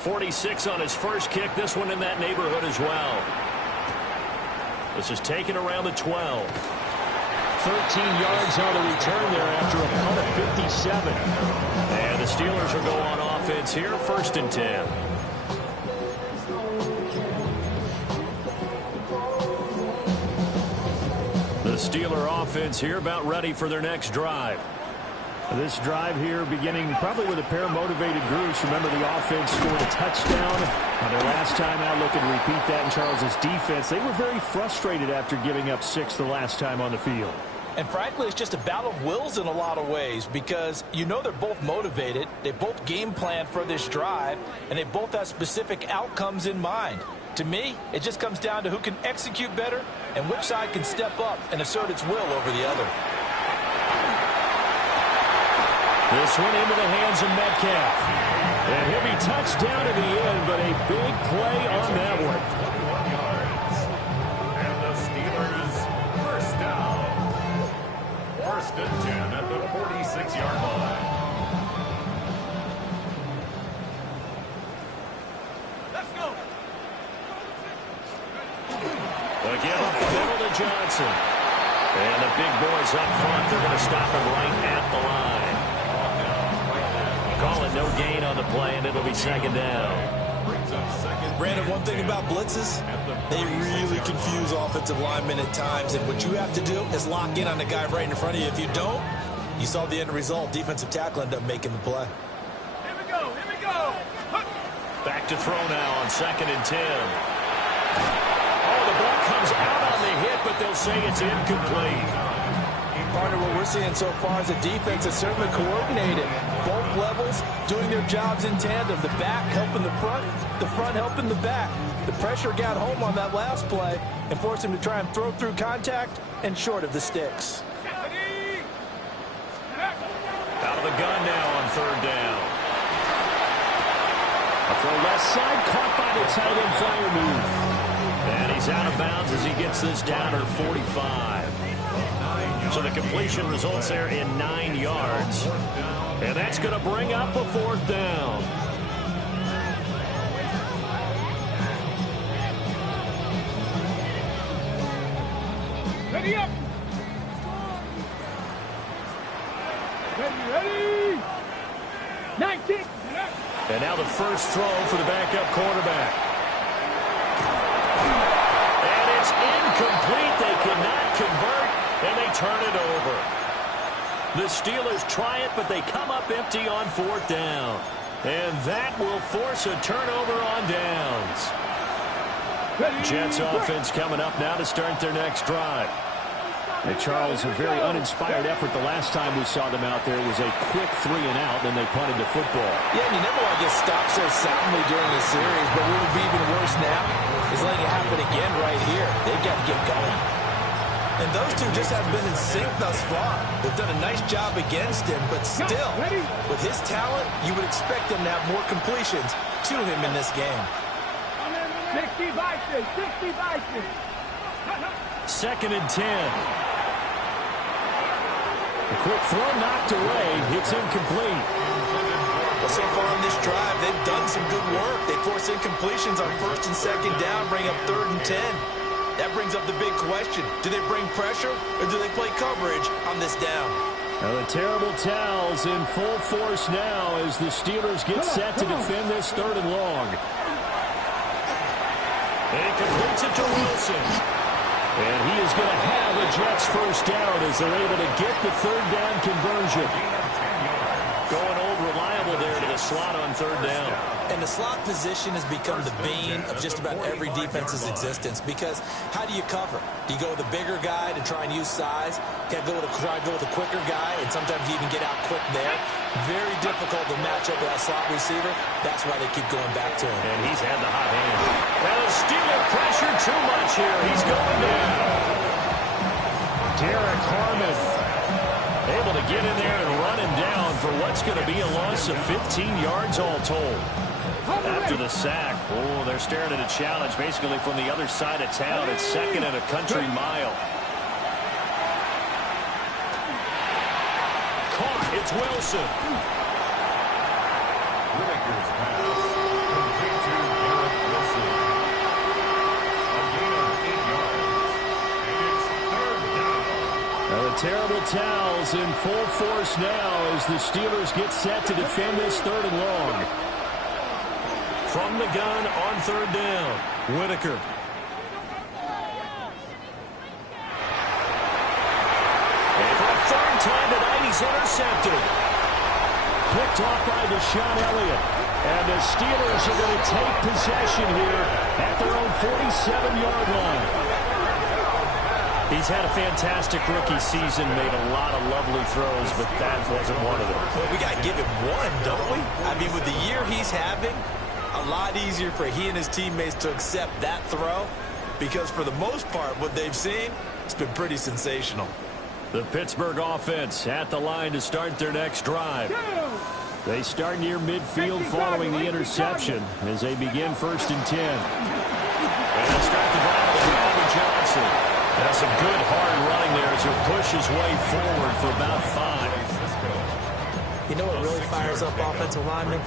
46 on his first kick. This one in that neighborhood as well. This is taken around the 12. 13 yards on the return there after a punt of 57. And the Steelers will go on offense here, 1st and 10. The Steeler offense here about ready for their next drive. This drive here beginning probably with a pair of motivated groups. Remember, the offense scored a touchdown on their last time out. Looking to repeat that in Charles's defense. They were very frustrated after giving up 6 the last time on the field. And frankly, it's just a battle of wills in a lot of ways, because you know they're both motivated. They both game plan for this drive, and they both have specific outcomes in mind. To me, it just comes down to who can execute better and which side can step up and assert its will over the other. This one into the hands of Metcalf. And he'll be touched down at the end, but a big play on that one. And the Steelers first down. 1st and 10 at the They give up the middle to Johnson. And the big boys up front, they're going to stop him right at the line. Call it no gain on the play, and it'll be second down. Brandon, one thing about blitzes, they really confuse offensive linemen at times, and what you have to do is lock in on the guy right in front of you. If you don't, you saw the end result. Defensive tackle ended up making the play. Here we go, here we go. Back to throw now on 2nd and 10. Oh, the ball comes out on the hit, but they'll say it's incomplete. Partner, what we're seeing so far is the defense is certainly coordinated. Both levels doing their jobs in tandem. The back helping the front helping the back. The pressure got home on that last play and forced him to try and throw through contact and short of the sticks. Out of the gun now on 3rd down. A throw left side, caught by the tight end flyer move. And he's out of bounds as he gets this down at 45. So the completion results there in 9 yards. And that's going to bring up a 4th down. Ready up. Ready. 19. And now the first throw for the backup quarterback. And it's incomplete. They cannot convert, and they turn it over. The Steelers try it, but they come up empty on 4th down. And that will force a turnover on downs. Jets offense coming up now to start their next drive. And Charles, a very uninspired effort the last time we saw them out there was a quick 3 and out, then they punted the football. Yeah, and you never want to get stopped so soundly during the series, but what would be even worse now is letting it happen again right here. They've got to get going. And those two just have been in sync thus far. They've done a nice job against him, but still, with his talent, you would expect them to have more completions to him in this game. 60 Vikings, 60 Vikings. 2nd and 10. A quick throw knocked away. It's incomplete. Well, so far on this drive, they've done some good work. They force incompletions on 1st and 2nd down, bring up 3rd and 10. That brings up the big question. Do they bring pressure or do they play coverage on this down? Now the terrible towels in full force now as the Steelers get set to defend this 3rd and long. And he completes it to Wilson. And he is going to have a Jets first down as they're able to get the 3rd down conversion. Going old reliable there to the slot on 3rd down. And the slot position has become the bane of just about every defense's existence because how do you cover? Do you go with a bigger guy to try and use size? Try to go with a quicker guy, and sometimes you even get out quick there. Very difficult to match up with that slot receiver. That's why they keep going back to him. And he's had the hot hand. Now the Steeler pressure too much here. He's going down. Derek Harmon able to get in there and run him down for what's going to be a loss of 15 yards all told. After the sack, oh, they're staring at a challenge basically from the other side of town. It's 2nd and a country mile. Caught. It's Wilson. Whitaker's pass. Complete to Garrett Wilson. A gain of 8 yards. And it's 3rd down. Now the terrible towels in full force now as the Steelers get set to defend this 3rd and long. From the gun on 3rd down, Whitaker. And for a 3rd time tonight, he's intercepted. Picked off by Deshaun Elliott. And the Steelers are going to take possession here at their own 47-yard line. He's had a fantastic rookie season, made a lot of lovely throws, but that wasn't one of them. Well, we got to give him one, don't we? I mean, with the year he's having, a lot easier for he and his teammates to accept that throw because for the most part, what they've seen, it's been pretty sensational. The Pittsburgh offense at the line to start their next drive. They start near midfield following the interception as they begin 1st and 10. And they start the drive with Calvin Johnson. That's some good hard running there as he'll push his way forward for about 5. You know what really fires up offensive linemen?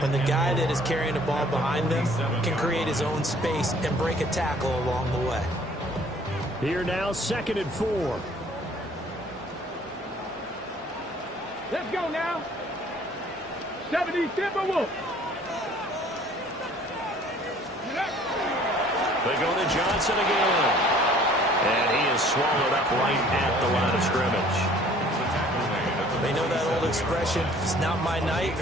When the guy that is carrying the ball behind them can create his own space and break a tackle along the way. Here now, 2nd and 4. Let's go now. 70 Timberwolves. They go to Johnson again. And he is swallowed up right at the line of scrimmage. They know that old expression, it's not my night.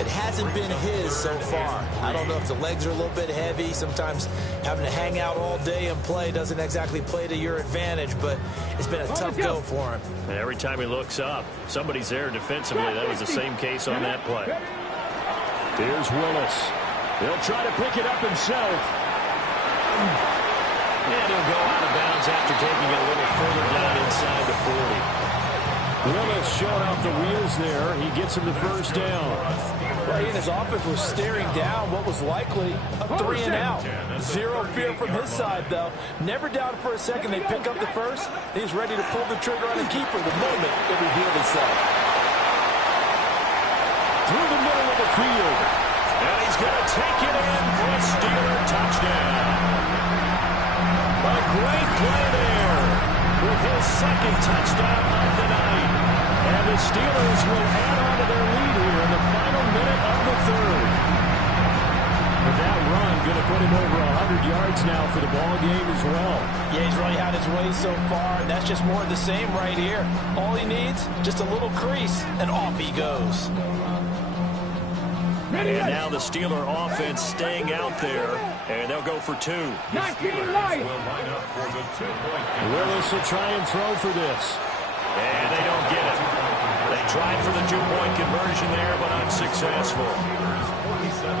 It hasn't been his so far. I don't know if the legs are a little bit heavy. Sometimes having to hang out all day and play doesn't exactly play to your advantage, but it's been a tough go for him. And every time he looks up, somebody's there defensively. That was the same case on that play. Here's Willis. He'll try to pick it up himself. And he'll go out of bounds after taking it a little further down inside the 40. Willis showing off the wheels there. He gets him the first down. Well, he and his offense was staring down what was likely a 3 and out. Zero fear from his side, though. Never doubted for a second they pick up the first. He's ready to pull the trigger on the keeper the moment it revealed itself. Through the middle of the field. And he's going to take it in for a Steeler touchdown. A great play there with his 2nd touchdown of the night. And the Steelers will add on to their lead here in the final minute of the 3rd. With that run, going to put him over 100 yards now for the ball game as well. Yeah, he's really had his way so far, and that's just more of the same right here. All he needs, just a little crease, and off he goes. And now the Steeler offense staying out there, and they'll go for 2. 19 life. Willis will try and throw for this. And they don't get it. They tried for the 2-point conversion there, but unsuccessful. 47,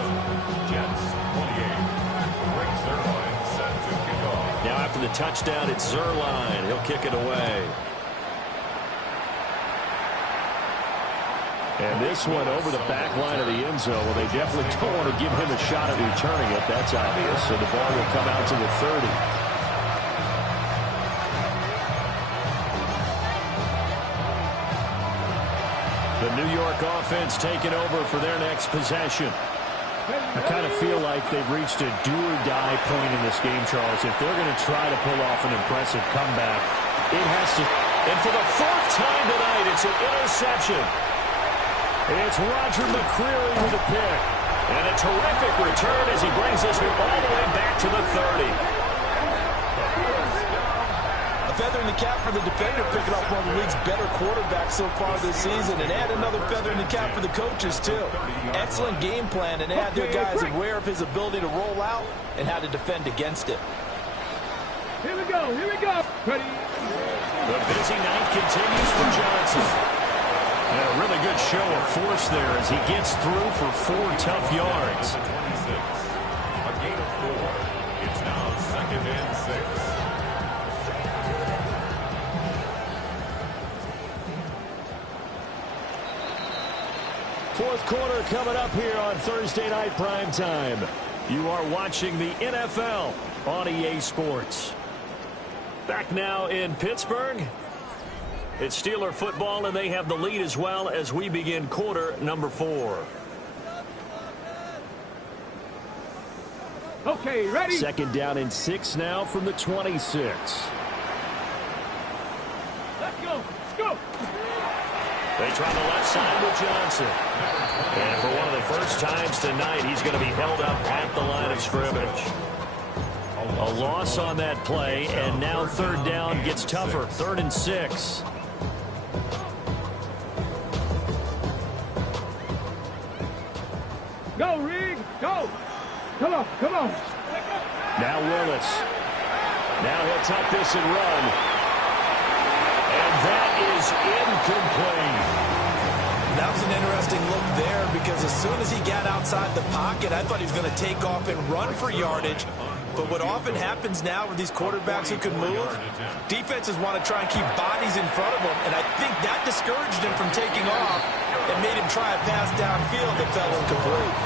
Jets 28. Rick Zuerlein set to kick off. Now after the touchdown, it's Zuerlein. He'll kick it away. And this one over the back line of the end zone. Well, they definitely don't want to give him a shot at returning it. That's obvious. So the ball will come out to the 30. The New York offense taking over for their next possession. I kind of feel like they've reached a do-or-die point in this game, Charles. If they're going to try to pull off an impressive comeback, it has to. And for the 4th time tonight, it's an interception. It's Roger McCreary with a pick. And a terrific return as he brings this one all the way back to the 30. A feather in the cap for the defender, picking up one of the league's better quarterbacks so far this season, and add another feather in the cap for the coaches, too. Excellent game plan, and had their guys aware of his ability to roll out and how to defend against it. Here we go. Here we go. Ready. The busy night continues for Johnson. And a really good show of force there as he gets through for 4 tough yards. 26. A gain of 4. It's now 2nd and 6. Fourth quarter coming up here on Thursday Night Primetime. You are watching the NFL on EA Sports. Back now in Pittsburgh. It's Steeler football, and they have the lead as well as we begin quarter number 4. Okay, ready? 2nd down and 6 now from the 26. Let's go. Let's go. They try the left side with Johnson. And for one of the first times tonight, he's going to be held up at the line of scrimmage. A loss on that play, and now 3rd down gets tougher. 3rd and 6. Go, Rig. Go. Come on. Come on. Now Willis. Now he'll tuck this and run. And that is incomplete. That was an interesting look there because as soon as he got outside the pocket, I thought he was going to take off and run for yardage. But what often happens now with these quarterbacks who can move, defenses want to try and keep bodies in front of them, and I think that discouraged him from taking off and made him try a pass downfield that fell incomplete.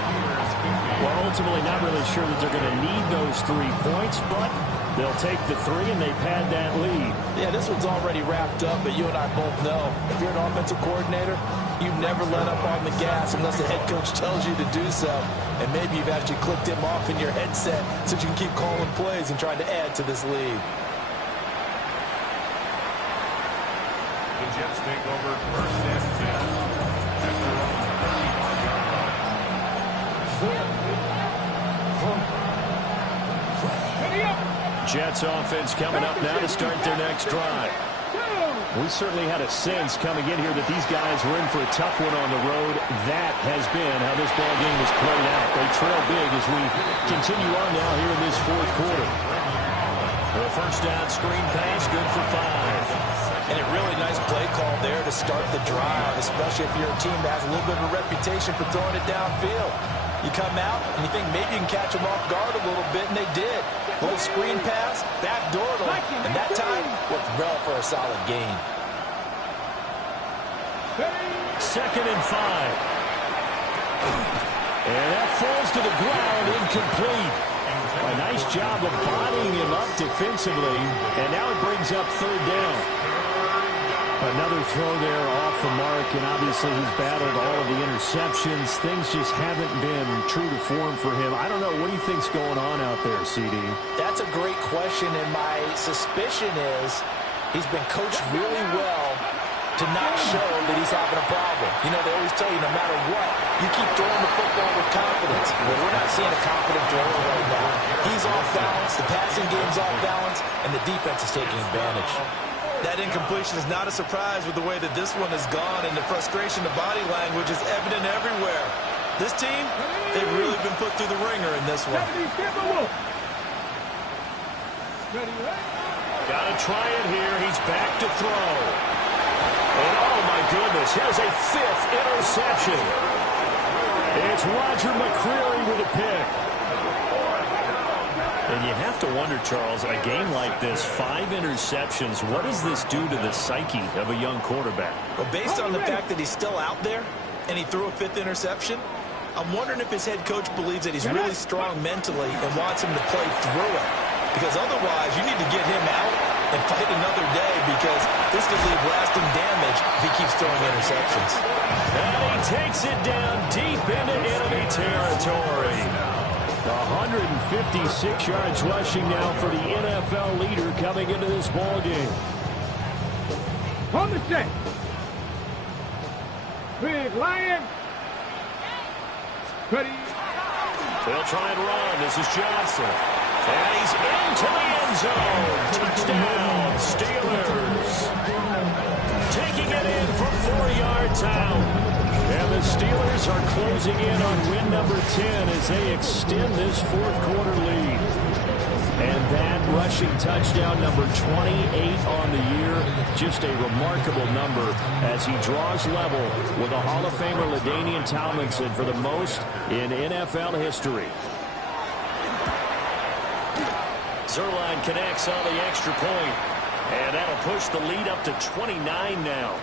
Well, ultimately not really sure that they're going to need those 3 points, but they'll take the 3 and they pad that lead. Yeah, this one's already wrapped up, but you and I both know if you're an offensive coordinator, you never let up on the gas unless the head coach tells you to do so. And maybe you've actually clicked him off in your headset so you can keep calling plays and trying to add to this lead. The Jets take over 1st and 10 at their own 35-yard line. Jets offense coming up now to start their next drive. We certainly had a sense coming in here that these guys were in for a tough one on the road. That has been how this ball game has played out. They trail big as we continue on now here in this fourth quarter. The first down screen pass, good for 5. And a really nice play call there to start the drive, especially if you're a team that has a little bit of a reputation for throwing it downfield. You come out and you think maybe you can catch them off guard a little bit, and they did. Little screen pass, backdoored them, and that time worked well for a solid gain. 2nd and 5. And that falls to the ground, incomplete. A nice job of bodying him up defensively, and now it brings up 3rd down. Another throw there off the mark, and obviously he's battled all of the interceptions. Things just haven't been true to form for him. I don't know. What do you think's going on out there, CD? That's a great question, and my suspicion is he's been coached really well to not show that he's having a problem. You know, they always tell you no matter what, you keep throwing the football with confidence. Well, we're not seeing a confident thrower right now. He's off balance, the passing game's off balance, and the defense is taking advantage. That incompletion is not a surprise with the way that this one has gone, and the frustration, the body language is evident everywhere. This team, they've really been put through the ringer in this one. Got to try it here. He's back to throw. And oh my goodness, here's a 5th interception. It's Roger McCreary with a pick. And you have to wonder, Charles, in a game like this, 5 interceptions, what does this do to the psyche of a young quarterback? Well, based on the fact that he's still out there and he threw a 5th interception, I'm wondering if his head coach believes that he's really strong mentally and wants him to play through it. Because otherwise, you need to get him out and fight another day, because this could leave lasting damage if he keeps throwing interceptions. And he takes it down deep into enemy territory. 156 yards rushing now for the NFL leader coming into this ball game. On the set. Big Lion. Ready. They'll try and run. This is Johnson. And he's into the end zone. Touchdown, Steelers. Taking it in from 4 yards out. And the Steelers are closing in on win number 10 as they extend this fourth quarter lead. And that rushing touchdown, number 28 on the year, just a remarkable number as he draws level with a Hall of Famer LaDainian Tomlinson for the most in NFL history. Zuerlein connects on the extra point, and that'll push the lead up to 29 now.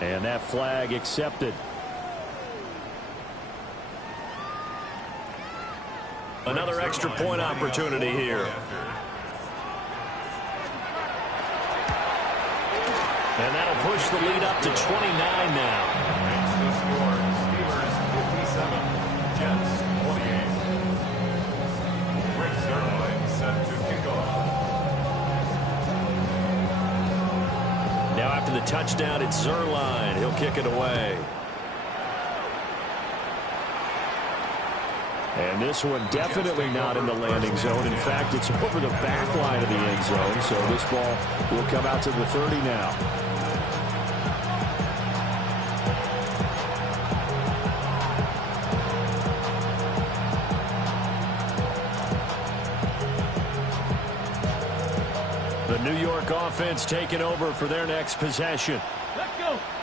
And that flag accepted. Another extra point opportunity here. And that'll push the lead up to 29 now. Makes the score Steelers 57, Jets 28. Rick Zuerlein set to kick off. Now after the touchdown, it's Zuerlein. He'll kick it away. And this one definitely not in the landing zone. In fact, it's over the back line of the end zone. So this ball will come out to the 30 now. The New York offense taking over for their next possession.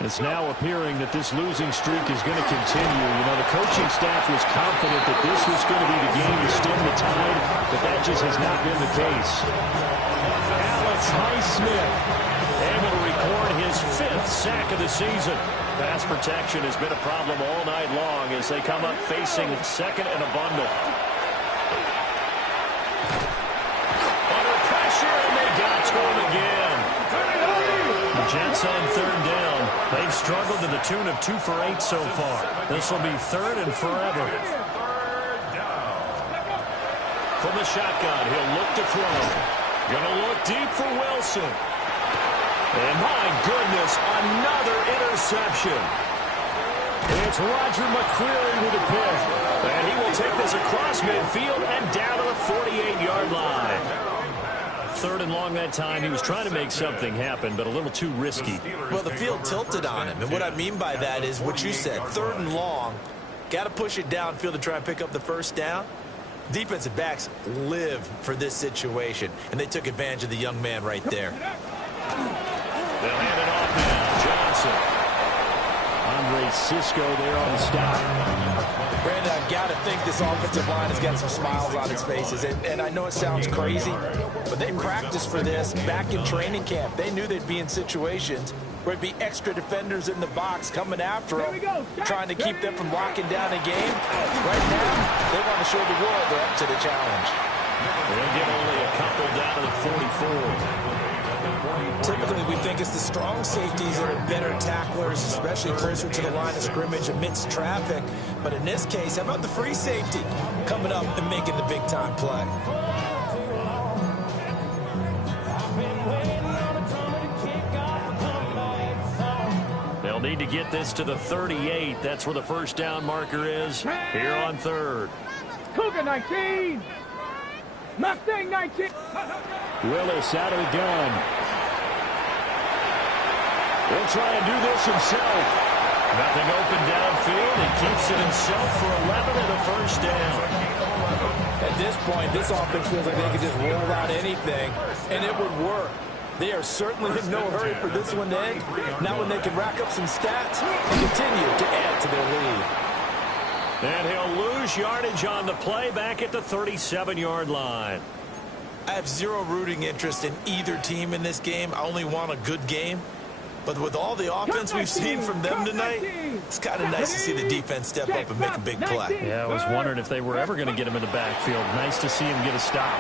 It's now appearing that this losing streak is going to continue. You know, the coaching staff was confident that this was going to be the game to stem the tide, but that just has not been the case. Alex Highsmith able to record his 5th sack of the season. Pass protection has been a problem all night long as they come up facing 2nd and a bundle. Under pressure, and they got to him again. The Jets on 3rd down. They've struggled to the tune of 2 for 8 so far. This will be 3rd and forever. From the shotgun, he'll look to throw. Gonna look deep for Wilson. And my goodness, another interception. It's Roger McCreary with a pick. And he will take this across midfield and down to the 48-yard line. 3rd and long that time. He was trying to make something happen, but a little too risky. Well, the field tilted on him. And what I mean by that is what you said. 3rd and long. Got to push it downfield to try and pick up the first down. Defensive backs live for this situation, and they took advantage of the young man right there. They'll hand it off now. Johnson. Andre Cisco there on the stop. Brandon, I've got to think this offensive line has got some smiles on its faces. And I know it sounds crazy, but they practiced for this back in training camp. They knew they'd be in situations where it'd be extra defenders in the box coming after them, trying to keep them from locking down a game. Right now, they want to show the world they're up to the challenge. They'll get only a couple down to the 44. Typically, we think it's the strong safeties that are better tacklers, especially closer to the line of scrimmage amidst traffic. But in this case, how about the free safety coming up and making the big-time play? They'll need to get this to the 38. That's where the first down marker is here on 3rd. Cougar 19. Mustang 19. Willis out of the gun. He'll try and do this himself. Nothing open downfield. He keeps it himself for 11 and a first down. At this point, this offense feels like they could just roll out anything, and it would work. They are certainly in no hurry for this one to end. Now when they can rack up some stats and continue to add to their lead. And he'll lose yardage on the play back at the 37-yard line. I have zero rooting interest in either team in this game. I only want a good game. But with all the offense we've seen from them tonight, it's kind of nice to see the defense step up and make a big play. Yeah, I was wondering if they were ever going to get him in the backfield. Nice to see him get a stop.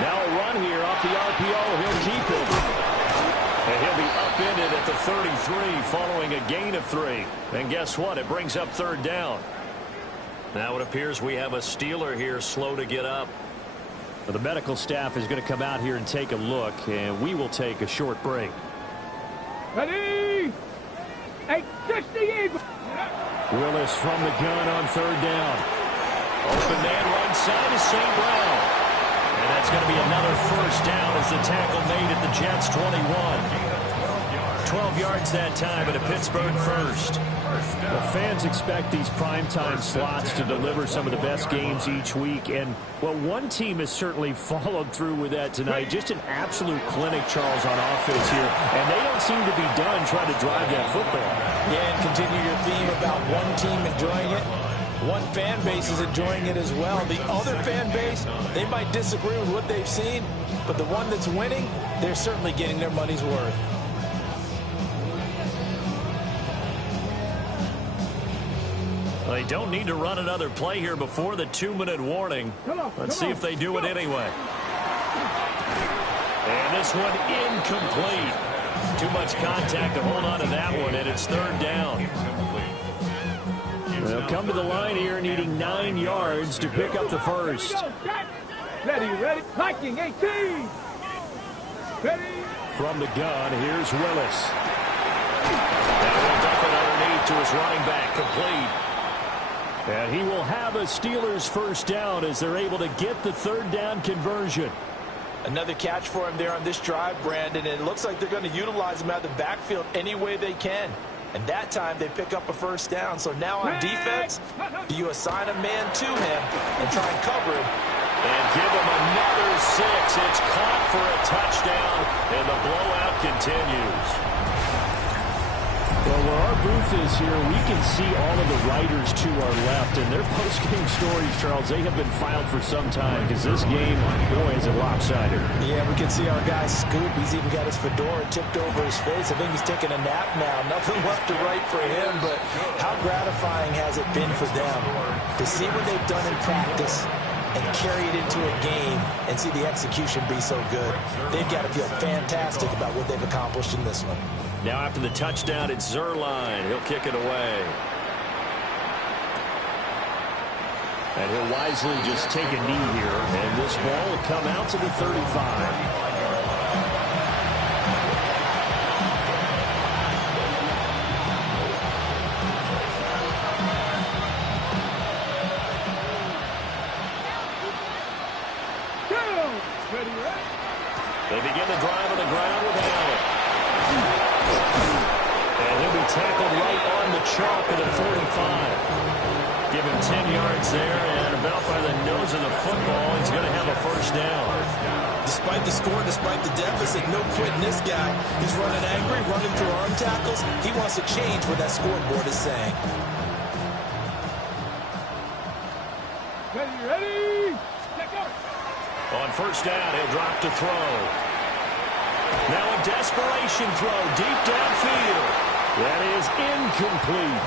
Now a run here off the RPO. He'll keep it. And he'll be upended at the 33 following a gain of 3. And guess what? It brings up 3rd down. Now it appears we have a Steeler here slow to get up. Well, the medical staff is going to come out here and take a look, and we will take a short break. Ready? 860 Eagles. Willis from the gun on 3rd down. Open man right side is St. Brown. And that's going to be another first down as the tackle made at the Jets 21. 12 yards that time at a Pittsburgh first. Well, fans expect these primetime slots to deliver some of the best games each week. And, well, one team has certainly followed through with that tonight. Just an absolute clinic, Charles, on offense here. And they don't seem to be done trying to drive that football. Yeah, and continue your theme about one team enjoying it. One fan base is enjoying it as well. The other fan base, they might disagree with what they've seen, but the one that's winning, they're certainly getting their money's worth. They don't need to run another play here before the 2-minute warning. Let's see if they do it anyway. And this one incomplete. Too much contact to hold on to that one, and it's 3rd down. They'll come to the line here needing 9 yards to pick up the first. Ready. Viking 18. Ready. From the gun, here's Willis. Now he'll dump it underneath to his running back, complete. And he will have a Steelers first down as they're able to get the 3rd down conversion. Another catch for him there on this drive, Brandon, and it looks like they're going to utilize him out of the backfield any way they can. And that time they pick up a first down. So now on defense, do you assign a man to him and try and cover him? And give him another 6. It's caught for a touchdown, and the blowout continues. Well, where our booth is here, we can see all of the writers to our left, and their post-game stories, Charles, they have been filed for some time because this game, boy, is it lopsided. Yeah, we can see our guy Scoop. He's even got his fedora tipped over his face. I think he's taking a nap now. Nothing left to write for him, but how gratifying has it been for them to see what they've done in practice and carry it into a game and see the execution be so good. They've got to feel fantastic about what they've accomplished in this one. Now after the touchdown, it's Zuerlein. He'll kick it away. And he'll wisely just take a knee here. And this ball will come out to the 35. They begin the drive on the ground with Allen. And he'll be tackled right on the chalk at the 45. Give him 10 yards there, and about by the nose of the football, he's going to have a first down. Despite the score, despite the deficit, no quitting this guy. He's running angry, running through arm tackles. He wants to change what that scoreboard is saying. Ready? On first down, he'll drop to throw. Now a desperation throw deep downfield. That is incomplete.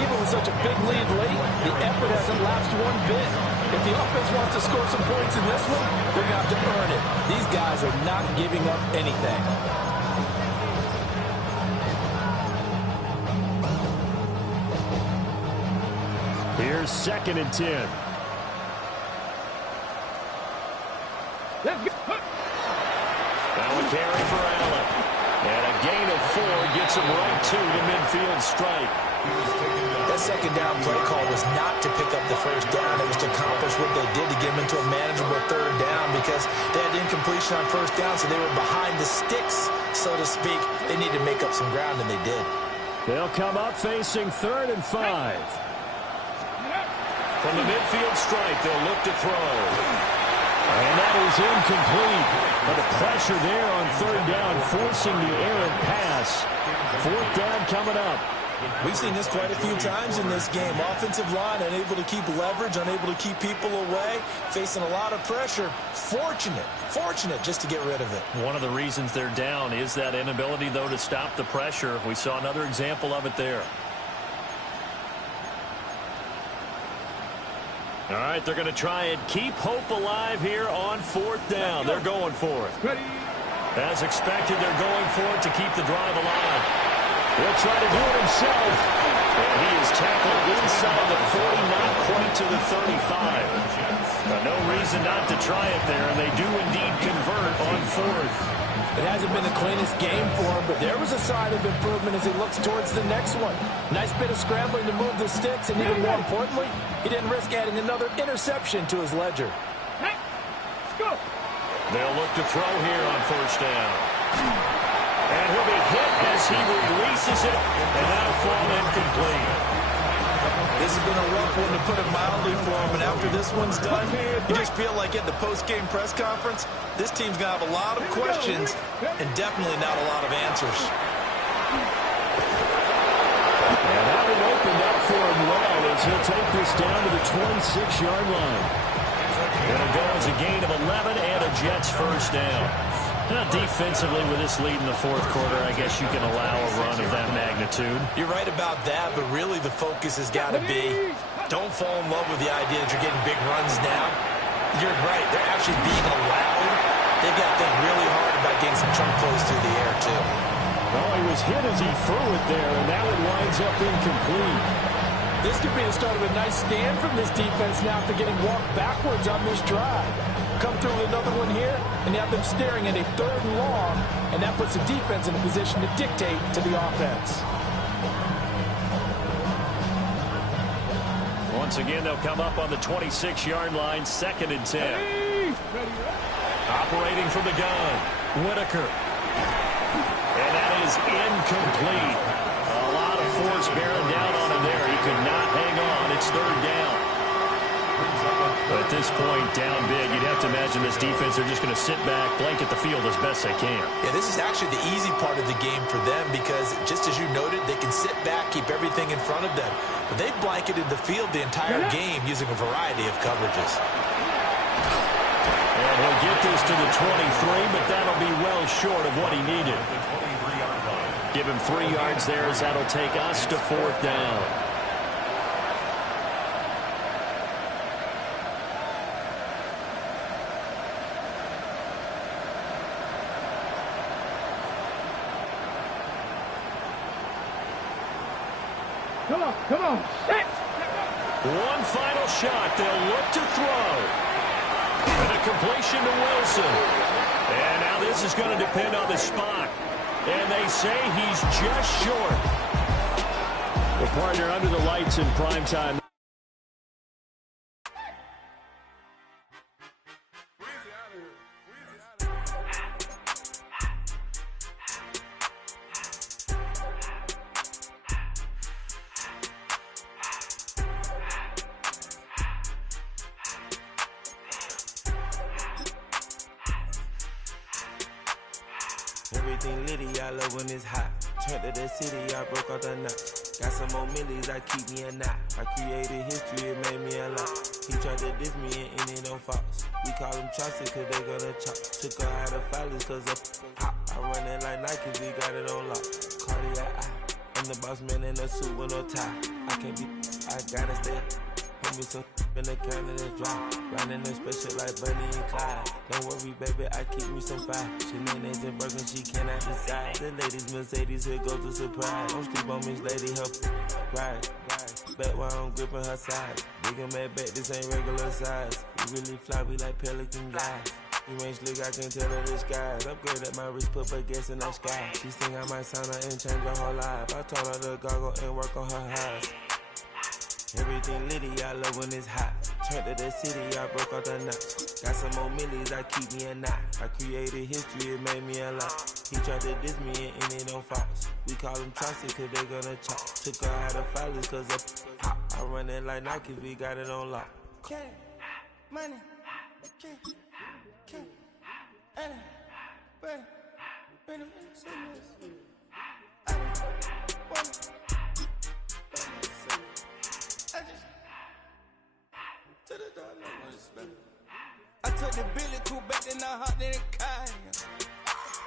Even with such a big lead late, the effort hasn't lapsed one bit. If the offense wants to score some points in this one, they're going to have to earn it. These guys are not giving up anything. Here's 2nd and 10. Now a carry for Allen. And a gain of 4 gets him right to the midfield strike. That second down play call was not to pick up the first down. It was to accomplish what they did to get him into a manageable third down because they had incompletion on first down, so they were behind the sticks, so to speak. They needed to make up some ground, and they did. They'll come up facing 3rd and 5. From the midfield stripe, they'll look to throw. And that is incomplete. But the pressure there on 3rd down, forcing the errant pass. 4th down coming up. We've seen this quite a few times in this game. Offensive line unable to keep leverage, unable to keep people away, facing a lot of pressure. Fortunate just to get rid of it. One of the reasons they're down is that inability, though, to stop the pressure. We saw another example of it there. All right, they're going to try and keep hope alive here on 4th down. They're going for it. As expected, they're going for it to keep the drive alive. He'll try to do it himself. And he is tackled inside the 40, not quite to the 35. But no reason not to try it there, and they do indeed convert on 4th. It hasn't been the cleanest game for him, but there was a sign of improvement as he looks towards the next one. Nice bit of scrambling to move the sticks, and even more importantly, he didn't risk adding another interception to his ledger. Hey, let's go. They'll look to throw here on first down. And he'll be hit as he releases it, and that'll fall incomplete. This has been a rough one, to put it mildly, for him. And after this one's done, you just feel like at the post-game press conference, this team's going to have a lot of questions and definitely not a lot of answers. And that one opened up for him well as he'll take this down to the 26-yard line. It'll go as a gain of 11 and a Jets first down. Defensively, with this lead in the 4th quarter, I guess you can allow a run of that magnitude. You're right about that, but really the focus has got to be, don't fall in love with the idea that you're getting big runs now. You're right. They're actually being allowed. They've got to think really hard about getting some chunk plays through the air, too. Well, he was hit as he threw it there, and that one winds up incomplete. This could be the start of a nice stand from this defense now after getting walked backwards on this drive. Come through with another one here, and you have them staring at a 3rd and long, and that puts the defense in a position to dictate to the offense. Once again, they'll come up on the 26-yard line, 2nd and 10. Operating from the gun, Whitaker. And that is incomplete. A lot of force bearing down on him there. He could not hang on. It's 3rd down. But at this point, down big, you'd have to imagine this defense, they're just going to sit back, blanket the field as best they can. Yeah, this is actually the easy part of the game for them because, just as you noted, they can sit back, keep everything in front of them. But they've blanketed the field the entire game using a variety of coverages. And he'll get this to the 23, but that'll be well short of what he needed. Give him 3 yards there as that'll take us to 4th down. Come on. Hit. One final shot. They'll look to throw. And a completion to Wilson. And now this is going to depend on the spot. And they say he's just short. The partner under the lights in prime time. Breezy out of here. Everything litty, I love when it's hot. Turned to the city, I broke out the knot. Got some more millies, I keep me a knot. I created history, it made me a lot. He tried to diss me and it don't false. We call them Chaucer cause they gonna chop. Took her out of filers cause of hot. I run it like Nike, we got it on lock. Cardiac eye. I'm the boss man in a suit with no tie. I can't be, I gotta stay. Put me some in the can of the dry. Riding in special like Bunny and Clyde. Don't worry, baby, I keep me some fire. Shenanigans and Birkin, she cannot decide. The ladies Mercedes, here goes the surprise. Don't sleep on Miss Lady, help ride. Back while I'm gripping her side. Big and mad back, this ain't regular size. We really fly, we like pelican guys. You ain't slick, I can tell her the skies. Upgrade at my wrist, put her gas in the sky. She think I might sign her and change her whole life. I told her to goggle and work on her highs. Everything litty, I love when it's hot. Turned to the city, I broke out the knot. Got some more millies, I keep me a knot. I created history, it made me a lot. He tried to diss me and it don't false. We call them Chaucer cause they gonna chop. Took her out of filers cause of hot. I run it like Nike, we got it on lock. Cash, money, cash, Anna, bread, I took the Billy cool back and I hopped in the car.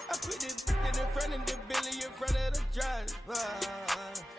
I put the in front of the Billy in front of the driver.